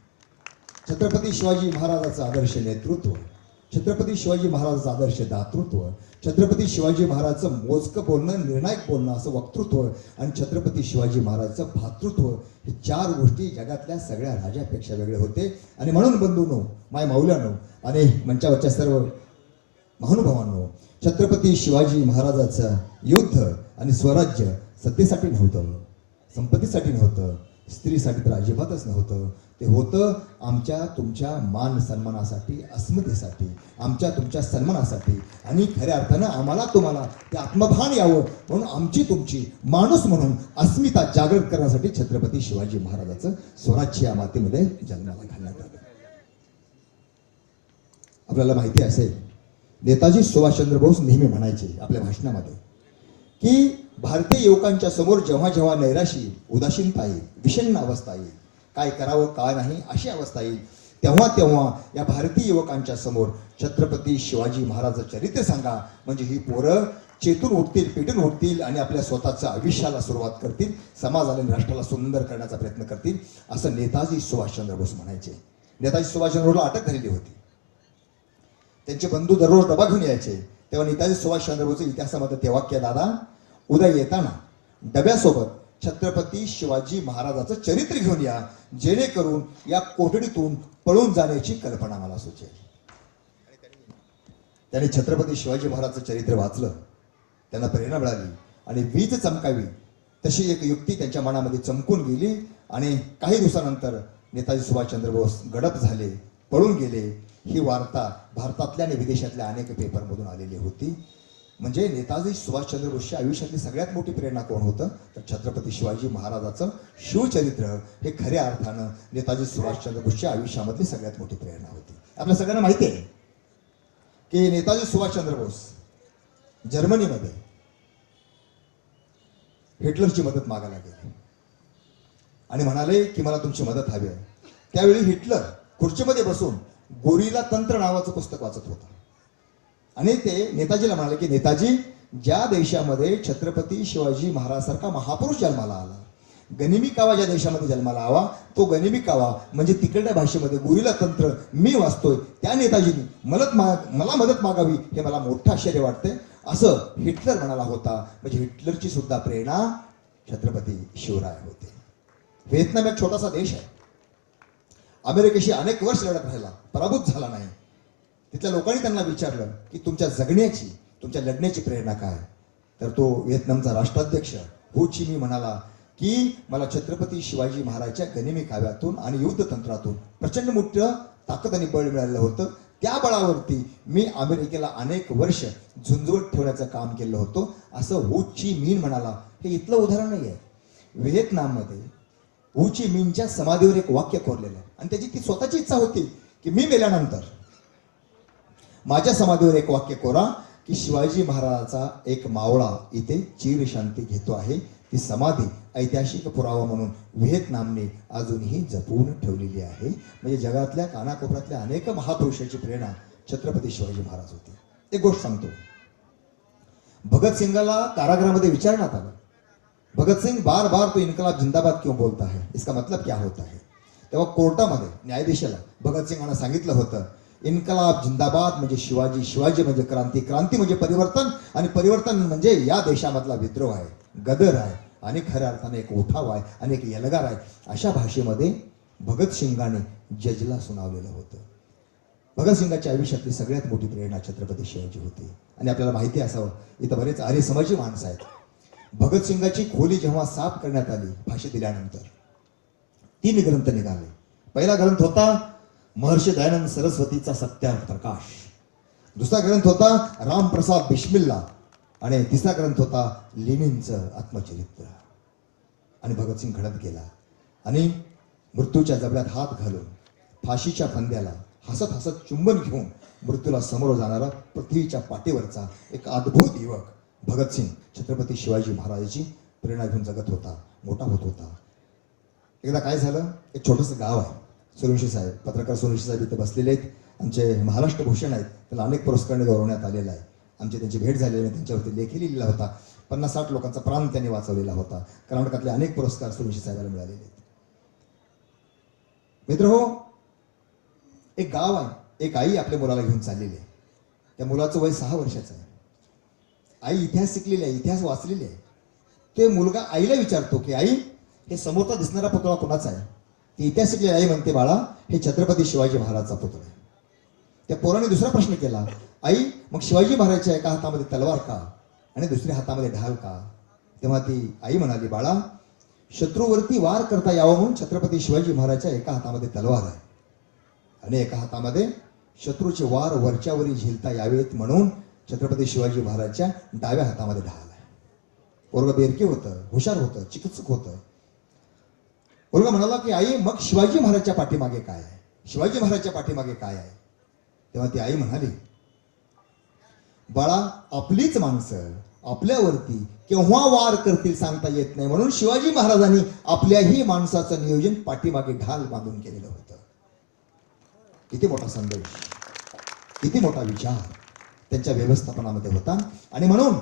छत्रपती शिवाजी महाराजाचं आदर्श नेतृत्व, छत्रपती शिवाजी महाराजाचं आदर्श दातृत्व, छत्रपती शिवाजी महाराजांचं मोजकं बोलणं, निर्णायक बोलणं असं वक्तृत्व आणि छत्रपती शिवाजी महाराजांचं भातृत्व, हे चार गोष्टी जगातल्या सगळ्या राजापेक्षा वेगळे होते. आणि म्हणून बंधूंनो, माय माऊल्यानो आणि मंचावरच्या सर्व महानुभावांनो, छत्रपती शिवाजी महाराजाचं युद्ध आणि स्वराज्य सत्तेसाठी नव्हतं, संपत्तीसाठी नव्हतं, स्त्रीसाठी तर अजिबातच नव्हतं. ते होतं आमच्या तुमच्या मान सन्मानासाठी, अस्मितेसाठी, आमच्या तुमच्या सन्मानासाठी आणि खऱ्या अर्थानं आम्हाला तुम्हाला ते आत्मभान यावं म्हणून आमची तुमची माणूस म्हणून अस्मिता जागृत करण्यासाठी छत्रपती शिवाजी महाराजाचं स्वराज्य या मातीमध्ये जन्माला घालण्यात आलं. आपल्याला माहिती असेल, नेताजी सुभाषचंद्र बोस नेहमी म्हणायचे आपल्या भाषणामध्ये की भारतीय युवकांच्या समोर जेव्हा जेव्हा नैराशी, उदासीनता येईल, विषण्ण अवस्था येईल, काय करावं काय नाही अशी अवस्था येईल, तेव्हा तेव्हा या भारतीय युवकांच्या समोर छत्रपती शिवाजी महाराजांचं चरित्र सांगा, म्हणजे ही पोरं चेतून उठतील, पेटून उठतील आणि आपल्या स्वतःच्या आयुष्याला सुरुवात करतील, समाजाला आणि राष्ट्राला सुंदर करण्याचा प्रयत्न करतील, असं नेताजी सुभाषचंद्र बोस म्हणायचे. नेताजी सुभाषचंद्र बोसला अटक झालेली होती. त्यांचे बंधू दररोज डबा घेऊन यायचे. तेव्हा नेताजी सुभाषचंद्र बोसच्या इतिहासामध्ये ते वाक्य, दादा उद्या येताना डब्यासोबत छत्रपती शिवाजी महाराजाचं चरित्र घेऊन या, जेणेकरून या कोठडीतून पळून जाण्याची कल्पना मला सुचेल. त्यांनी छत्रपती शिवाजी महाराजांचं चरित्र वाचलं, त्यांना प्रेरणा मिळाली आणि वीज चमकावी तशी एक युक्ती त्यांच्या मनामध्ये चमकून गेली. आणि काही दिवसानंतर नेताजी सुभाषचंद्र बोस गडप झाले, पळून गेले. ही वार्ता भारतातल्या आणि विदेशातल्या अनेक पेपरमधून आलेली होती. म्हणजे नेताजी सुभाषचंद्र बोसच्या आयुष्यातली सगळ्यात मोठी प्रेरणा कोण होतं, तर छत्रपती शिवाजी महाराजाचं शिवचरित्र हे खऱ्या अर्थानं नेताजी सुभाषचंद्र बोसच्या आयुष्यामधली सगळ्यात मोठी प्रेरणा होती. आपल्या सगळ्यांना माहिती आहे की नेताजी सुभाषचंद्र बोस जर्मनीमध्ये हिटलरची मदत मागायला गेले आणि म्हणाले की मला तुमची मदत हवी आहे. त्यावेळी हिटलर खुर्चीमध्ये बसून गोरिला तंत्र नावाचं पुस्तक वाचत होता आणि ते नेताजीला म्हणाले की नेताजी, ज्या देशामध्ये छत्रपती शिवाजी महाराजांसारखा महापुरुष जन्माला आला, गनिमी कावा ज्या देशामध्ये जन्माला आवा, तो गनिमी कावा म्हणजे तिकडल्या भाषेमध्ये गोरिला तंत्र मी वाचतोय, त्या नेताजींनी मला मदत मागावी हे मला मोठं आश्चर्य वाटते, असं हिटलर म्हणाला होता. म्हणजे हिटलरची सुद्धा प्रेरणा छत्रपती शिवराय होते. व्हिएतनाम एक छोटासा देश आहे, अमेरिकेशी अनेक वर्ष लढत राहिला, पराभूत झाला नाही. तिथल्या लोकांनी त्यांना विचारलं की तुमच्या जगण्याची, तुमच्या लढण्याची प्रेरणा काय, तर तो व्हिएतनामचा राष्ट्राध्यक्ष हो ची मी म्हणाला की मला छत्रपती शिवाजी महाराजच्या गनिमी काव्यातून आणि युद्ध तंत्रातून प्रचंड मोठं ताकद आणि बळ मिळालं होतं. त्या बळावरती मी अमेरिकेला अनेक वर्ष झुंजवत ठेवण्याचं काम केलं होतं, असं हो ची मिन म्हणाला. हे इथलं उदाहरण नाही आहे. व्हिएतनाममध्ये हो ची मिनच्या समाधीवर एक वाक्य कोरलेलं आहे आणि त्याची ती स्वतःची इच्छा होती की मी मेल्यानंतर माझ्या समाधीवर एक वाक्य कोरा की शिवाजी महाराजाचा एक मावळा इथे चिर शांती घेतो आहे. ती समाधी ऐतिहासिक पुरावा म्हणून व्हिएतनामने अजूनही जपून ठेवलेली आहे. म्हणजे जगातल्या कानाकोपऱ्यातल्या अनेक महापुरुषाची प्रेरणा छत्रपती शिवाजी महाराज होते. एक गोष्ट सांगतो, भगतसिंगाला कारागृहामध्ये विचारण्यात आलं, भगतसिंग बार बार तो इन्कलाब जिंदाबाद क्यों बोलता है, इसका मतलब क्या होता है. तेव्हा कोर्टामध्ये न्यायाधीशाला भगतसिंगांना सांगितलं होतं, इन्कलाब जिंदाबाद म्हणजे शिवाजी, शिवाजी म्हणजे क्रांती, क्रांती म्हणजे परिवर्तन आणि परिवर्तन म्हणजे या देशामधला विद्रोह आहे, गदर आहे आणि खऱ्या अर्थाने एक उठाव आहे आणि एक यलगार आहे. अशा भाषेमध्ये भगतसिंगाने जजला सुनावलेलं होतं. भगतसिंगाच्या आयुष्यातली सगळ्यात मोठी प्रेरणा छत्रपती शिवाजी होती. आणि आपल्याला माहिती असावं, इथं बरेच आर्य समाजी माणसं आहेत. भगतसिंगाची खोली जेव्हा साफ करण्यात आली फाशी दिल्यानंतर 3 ग्रंथ निघाले. पहिला ग्रंथ होता महर्षी दयानंद सरस्वतीचा सत्यार्थ प्रकाश, दुसरा ग्रंथ होता रामप्रसाद बिस्मिल्ला आणि तिसरा ग्रंथ होता लेनिनचं आत्मचरित्र. आणि भगतसिंग घडत गेला आणि मृत्यूच्या जबड्यात हात घालून फाशीच्या फंद्याला हसत हसत चुंबन घेऊन मृत्यूला समोर जाणारा पृथ्वीच्या पाठीवरचा एक अद्भुत युवक भगतसिंग छत्रपती शिवाजी महाराजांची प्रेरणा घेऊन जगत होता, मोठा होत होता. एकदा काय झालं, एक छोटंसं गाव आहे, सूर्यवंशी साहेब, पत्रकार सूर्यवंशी साहेब इथे बसलेले आहेत आमचे महाराष्ट्र भूषण आहेत, त्याला अनेक पुरस्कारांनी गौरवण्यात आलेला आहे. आमची त्यांची भेट झालेली आहे, त्यांच्यावरती लेखी लिहिलेला होता. 50-60 लोकांचा प्राण त्यांनी वाचवलेला होता. कर्नाटकातले अनेक पुरस्कार सूर्यवंशी साहेबांना मिळालेले आहेत. मित्र हो, एक गाव आहे, एक आई आपल्या मुलाला घेऊन चाललेली आहे. त्या मुलाचं वय 6 वर्षाचं आहे. आई इतिहास शिकलेली आहे, इतिहास वाचलेली आहे. ते मुलगा आईला विचारतो की आई, हे समोरचा दिसणारा पुतळा कोणाचा आहे? ती इतिहास शिकलेली आई म्हणते, बाळा, हे छत्रपती शिवाजी महाराजचा पुतळा आहे. त्या पोराने दुसरा प्रश्न केला, आई, मग शिवाजी महाराजच्या एका हातामध्ये तलवार का आणि दुसऱ्या हातामध्ये ढाल का? तेव्हा ती आई म्हणाली, बाळा, शत्रूवरती वार करता यावं म्हणून छत्रपती शिवाजी महाराजच्या एका हातामध्ये तलवार आहे आणि एका हातामध्ये शत्रूचे वार वरच्यावरी झेलता यावेत म्हणून छत्रपती शिवाजी महाराजच्या डाव्या हातामध्ये ढाल आहे. पोरगं बेरकी होतं, हुशार होतं, चिकित्सक होतं. पोरगा म्हणाला की आई, मग शिवाजी महाराजच्या पाठीमागे काय आहे? शिवाजी महाराजच्या पाठीमागे काय आहे? तेव्हा ती आई म्हणाली, बाळा, आपलीच माणसं आपल्यावरती केव्हा वार करतील सांगता येत नाही, म्हणून शिवाजी महाराजांनी आपल्याही माणसाचं नियोजन पाठीमागे ढाल बांधून केलेलं होतं. किती मोठा संदेश, किती मोठा विचार त्यांच्या व्यवस्थापनामध्ये होता. आणि म्हणून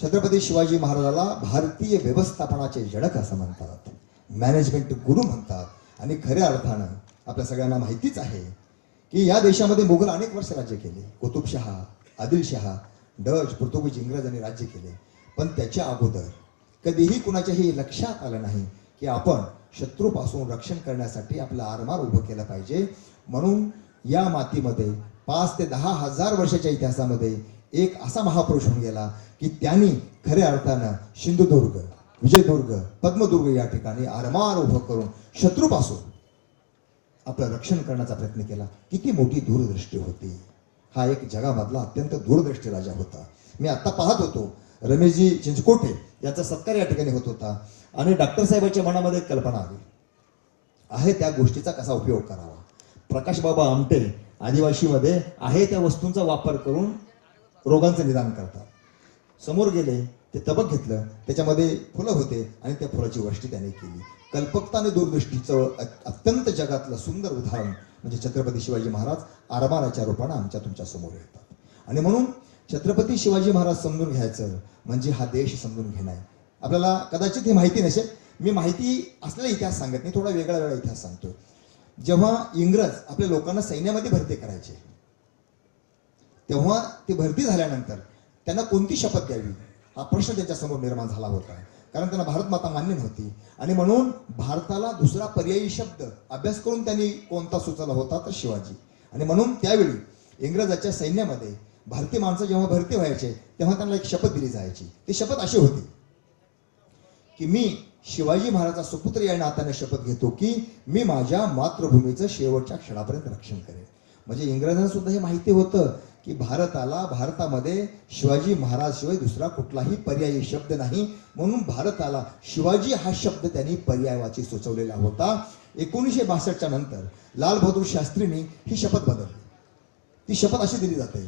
छत्रपती शिवाजी महाराजाला भारतीय व्यवस्थापनाचे जनक असं म्हणतात, मॅनेजमेंट गुरु म्हणतात. आणि खऱ्या अर्थानं आपल्या सगळ्यांना माहितीच आहे की या देशामध्ये मुघल अनेक वर्ष राज्य केले. कुतुबशहा, आदिलशहा, डच, पोर्तुगीज, इंग्रजांनी राज्य केले. पण त्याच्या अगोदर कधीही कुणाच्याही लक्षात आलं नाही की आपण शत्रूपासून रक्षण करण्यासाठी आपलं आरमार उभं केलं पाहिजे. म्हणून या मातीमध्ये 5 ते 10 हजार वर्षाच्या इतिहासामध्ये एक असा महापुरुष होऊन गेला की त्यांनी खऱ्या अर्थानं सिंधुदुर्ग, विजयदुर्ग, पद्मदुर्ग या ठिकाणी आरमार उभं करून शत्रूपासून आपलं रक्षण करण्याचा प्रयत्न केला. किती मोठी दूरदृष्टी होती. हा एक जगामधला अत्यंत दूरदृष्टी राजा होता. मी आता पाहत होतो, रमेशजी चिंचकोटे याचा सत्कार या ठिकाणी होत होता आणि डॉक्टर साहेबांच्या मनामध्ये कल्पना आली आहे त्या गोष्टीचा कसा उपयोग करावा. प्रकाश बाबा आमटे आदिवासीमध्ये आहे त्या वस्तूंचा वापर करून रोगांचं निदान करतात. समोर गेले, ते तबक घेतलं, त्याच्यामध्ये फुलं होते आणि त्या फुलाची वष्टी त्याने केली. कल्पकता आणि दूरदृष्टीचं अत्यंत जगातलं सुंदर उदाहरण म्हणजे छत्रपती शिवाजी महाराज आरमाराच्या रूपानं आमच्या तुमच्या समोर येतात. आणि म्हणून छत्रपती शिवाजी महाराज समजून घ्यायचं म्हणजे हा देश समजून घेणं आहे. आपल्याला कदाचित ही माहिती नसेल, मी माहिती असलेला इतिहास सांगत नाही, थोडा वेगळा इतिहास सांगतो. जेव्हा इंग्रज आपल्या लोकांना सैन्यामध्ये भरती करायचे तेव्हा ती भरती झाल्यानंतर त्यांना कोणती शपथ द्यावी हा प्रश्न त्यांच्यासमोर निर्माण झाला होता. कारण त्यांना भारत माता मान्य नव्हती आणि म्हणून भारताला दुसरा पर्यायी शब्द अभ्यास करून त्यांनी कोणता सुचवला होता तर शिवाजी. आणि म्हणून त्यावेळी इंग्रजाच्या सैन्यामध्ये भारतीय माणसं जेव्हा भरती व्हायचे तेव्हा त्यांना एक शपथ दिली जायची. ती शपथ अशी होती की मी शिवाजी महाराजांचा सुपुत्र या नात्याने शपथ घेतो की मी माझ्या मातृभूमीचं शेवटच्या क्षणापर्यंत रक्षण करेन. म्हणजे इंग्रजांना सुद्धा हे माहिती होतं की भारतामध्ये शिवाजी महाराज शिवाय दुसरा कुठलाही पर्यायी शब्द नाही, म्हणून भारताला शिवाजी हा शब्द त्यांनी पर्यायवाची सुचवलेला होता. 1962च्या नंतर लाल बहादूर शास्त्रींनी ही शपथ बदलली. ती शपथ अशी दिली जाते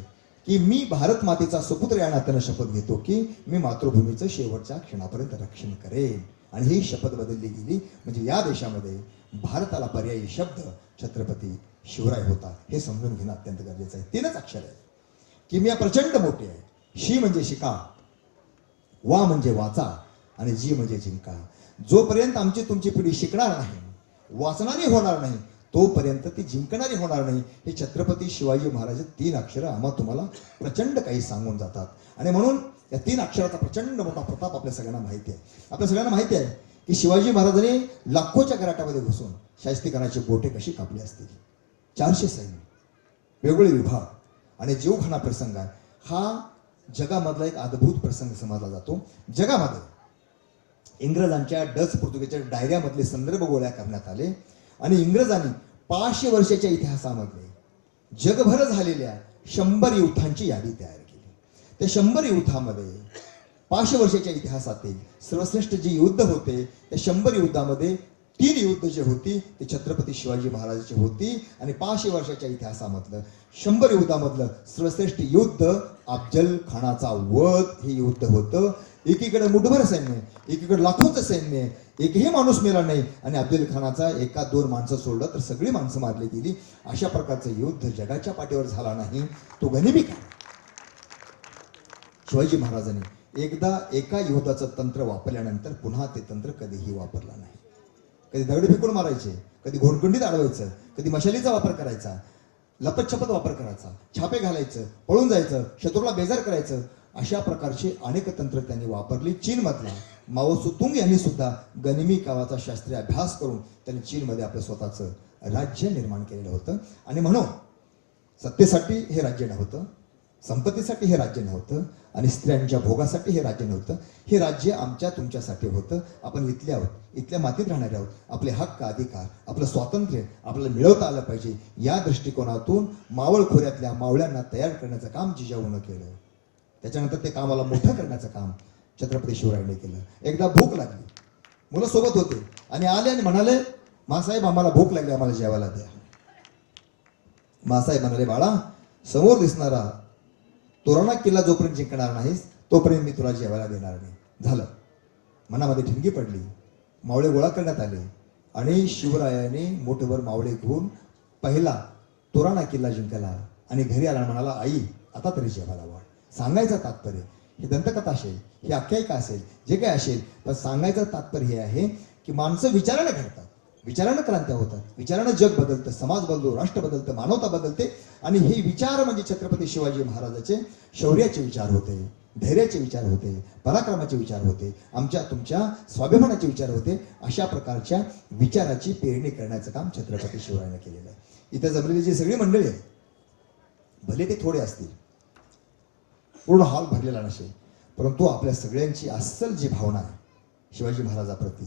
की मी भारत मातेचा सुपुत्र या नात्यानं शपथ घेतो की मी मातृभूमीचं शेवटच्या क्षणापर्यंत रक्षण करेन. आणि ही शपथ बदलली गेली. म्हणजे या देशामध्ये भारताला पर्यायी शब्द छत्रपती शिवराय होता हे समजून घेणं अत्यंत गरजेचं आहे. 3च अक्षर आहे. किमया प्रचंड मोठी आहे. शी म्हणजे शिका, वा म्हणजे वाचा आणि जी म्हणजे जिंका. जोपर्यंत आमची तुमची पिढी शिकणार नाही, वाचणारी होणार नाही, तोपर्यंत ती जिंकणारी होणार नाही. हे छत्रपती शिवाजी महाराज 3 अक्षरं आम्हा तुम्हाला प्रचंड काही सांगून जातात. आणि म्हणून या 3 अक्षराचा प्रचंड मोठा प्रताप आपल्या सगळ्यांना माहिती आहे. आपल्या सगळ्यांना माहिती आहे की शिवाजी महाराजांनी लाखोच्या घराटामध्ये घुसून शाहिस्तेखानाचे गोटे कशी कापले असतील. 400 सैन्य, वेगवेगळे विभाग आणि जीवघेणा प्रसंग आहे. हा जगामधला एक अद्भुत प्रसंग समजला जातो. जगामध्ये इंग्रजांच्या, डच, पोर्तुगीजच्या डायऱ्यामधले संदर्भ गोळा करण्यात आले आणि इंग्रजांनी 500 वर्षाच्या इतिहासामध्ये जगभर झालेल्या 100 युद्धांची यादी तयार केली. त्या 100 युद्धामध्ये 500 वर्षाच्या इतिहासातील सर्वश्रेष्ठ जे युद्ध होते त्या 100 युद्धामध्ये 3 युद्ध जे होती ते छत्रपती शिवाजी महाराजांची होती. आणि 500 वर्षाच्या इतिहासामधलं 100 युद्धामधलं सर्वश्रेष्ठ युद्ध अफजल खानाचा वध हे युद्ध होतं. एकीकडे मुठभर सैन्य, एकीकडे लाखोचं सैन्य, एकही माणूस मेला नाही. आणि अफजल खानाचा 1-2 माणसं सोडलं तर सगळी माणसं मारली गेली. अशा प्रकारचं युद्ध जगाच्या पाठीवर झाला नाही. तो गनिमी काळ. शिवाजी महाराजांनी एकदा एका युद्धाचं तंत्र वापरल्यानंतर पुन्हा ते तंत्र कधीही वापरलं नाही. कधी दगड फेकून मारायचे, कधी घोरकुंडीत अडवायचं, कधी मशालीचा वापर करायचा, लपतछपत वापर करायचा, छापे घालायचं, पळून जायचं, शत्रूला बेजार करायचं. अशा प्रकारचे अनेक तंत्र त्यांनी वापरली. चीनमधला माओ त्से यांनी सुद्धा गनिमी कावाचा शास्त्रीय अभ्यास करून त्यांनी चीनमध्ये आपलं स्वतःचं राज्य निर्माण केलेलं होतं. आणि म्हणून सत्तेसाठी हे राज्य नव्हतं, संपत्तीसाठी हे राज्य नव्हतं, आणि स्त्रियांच्या भोगासाठी हे राज्य नव्हतं. हे राज्य आमच्या तुमच्यासाठी होतं. आपण इथले आहोत, इथल्या मातीत राहणारे आहोत. आपले हक्क अधिकार, आपलं स्वातंत्र्य आपल्याला मिळवता आलं पाहिजे. या दृष्टिकोनातून मावळ खोऱ्यातल्या मावळ्यांना तयार करण्याचं काम जिजाऊनं केलं. त्याच्यानंतर ते कामाला मोठं करण्याचं काम छत्रपती शिवरायांनी केलं. एकदा भूक लागली, मुलं सोबत होते आणि आले आणि म्हणाले, मासाहेब आम्हाला भूक लागली, आम्हाला जेवायला द्या. मासाहेब म्हणाले, बाळा समोर दिसणारा तोरणा किल्ला जोपर्यंत जिंकणार नाहीस तोपर्यंत मी तुला जेवायला देणार नाही. झालं. मनामध्ये ठिणगी पडली. मावळे गोळा करण्यात आले आणि शिवरायाने मोठभर मावळे घेऊन पहिला तोरणा किल्ला जिंकला. आणि घरी आला म्हणाला, आई आता तरी जेवायला वाढ. सांगायचं तात्पर्य, ही दंतकथा असेल, ही आख्यायिका असेल, जे काय असेल, पण सांगायचं तात्पर्य हे आहे की माणसं विचाराने घडतात, विचारानं क्रांत्या होतात, विचारानं जग बदलतं, समाज बदलतो, राष्ट्र बदलतं, मानवता बदलते. आणि हे विचार म्हणजे छत्रपती शिवाजी महाराजांचे शौर्याचे विचार होते, धैर्याचे विचार होते, पराक्रमाचे विचार होते, आमच्या तुमच्या स्वाभिमानाचे विचार होते. अशा प्रकारच्या विचाराची पेरणी करण्याचं काम छत्रपती शिवरायाने केलेलं आहे. इथे जमलेली जी सगळी मंडळी आहे, भले ते थोडे असतील, पूर्ण हॉल भरलेला नसेल, परंतु आपल्या सगळ्यांची अस्सल जी भावना आहे शिवाजी महाराजाप्रती,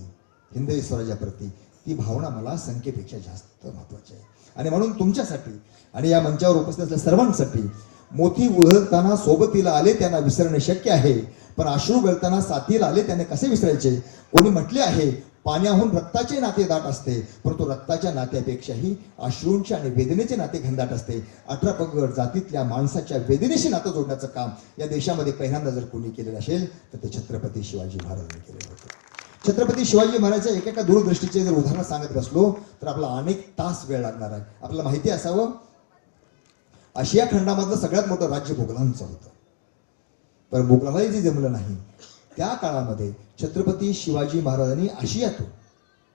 हिंदवी स्वराज्याप्रती, ती भावना मला संख्येपेक्षा जास्त महत्वाची आहे. आणि म्हणून तुमच्यासाठी आणि या मंचावर उपस्थित असलेल्या सर्वांसाठी, मोती उधळताना सोबतीला आले त्यांना विसरणे शक्य आहे, पण अश्रू गळताना साथीला आले त्याने कसे विसरायचे. कोणी म्हटले आहे, पाण्याहून रक्ताचे नाते दाट असते, परंतु रक्ताच्या नात्यापेक्षाही अश्रूंचे आणि वेदनेचे नाते घनदाट असते. 18 पगड जातीतल्या माणसाच्या वेदनेशी नातं जोडण्याचं काम या देशामध्ये पहिल्यांदा जर कोणी केलेलं असेल तर ते छत्रपती शिवाजी महाराजांनी केलेलं होतं. छत्रपती शिवाजी महाराजांच्या एकेका दूरदृष्टीचे जर उदाहरण सांगत बसलो तर आपला अनेक तास वेळ लागणार आहे. आपल्याला माहिती असावं, आशिया खंडामधलं सगळ्यात मोठं राज्य मुघलांचं होतं, पण मुघलालाही जे जमलं नाही त्या काळामध्ये छत्रपती शिवाजी महाराजांनी आशियातून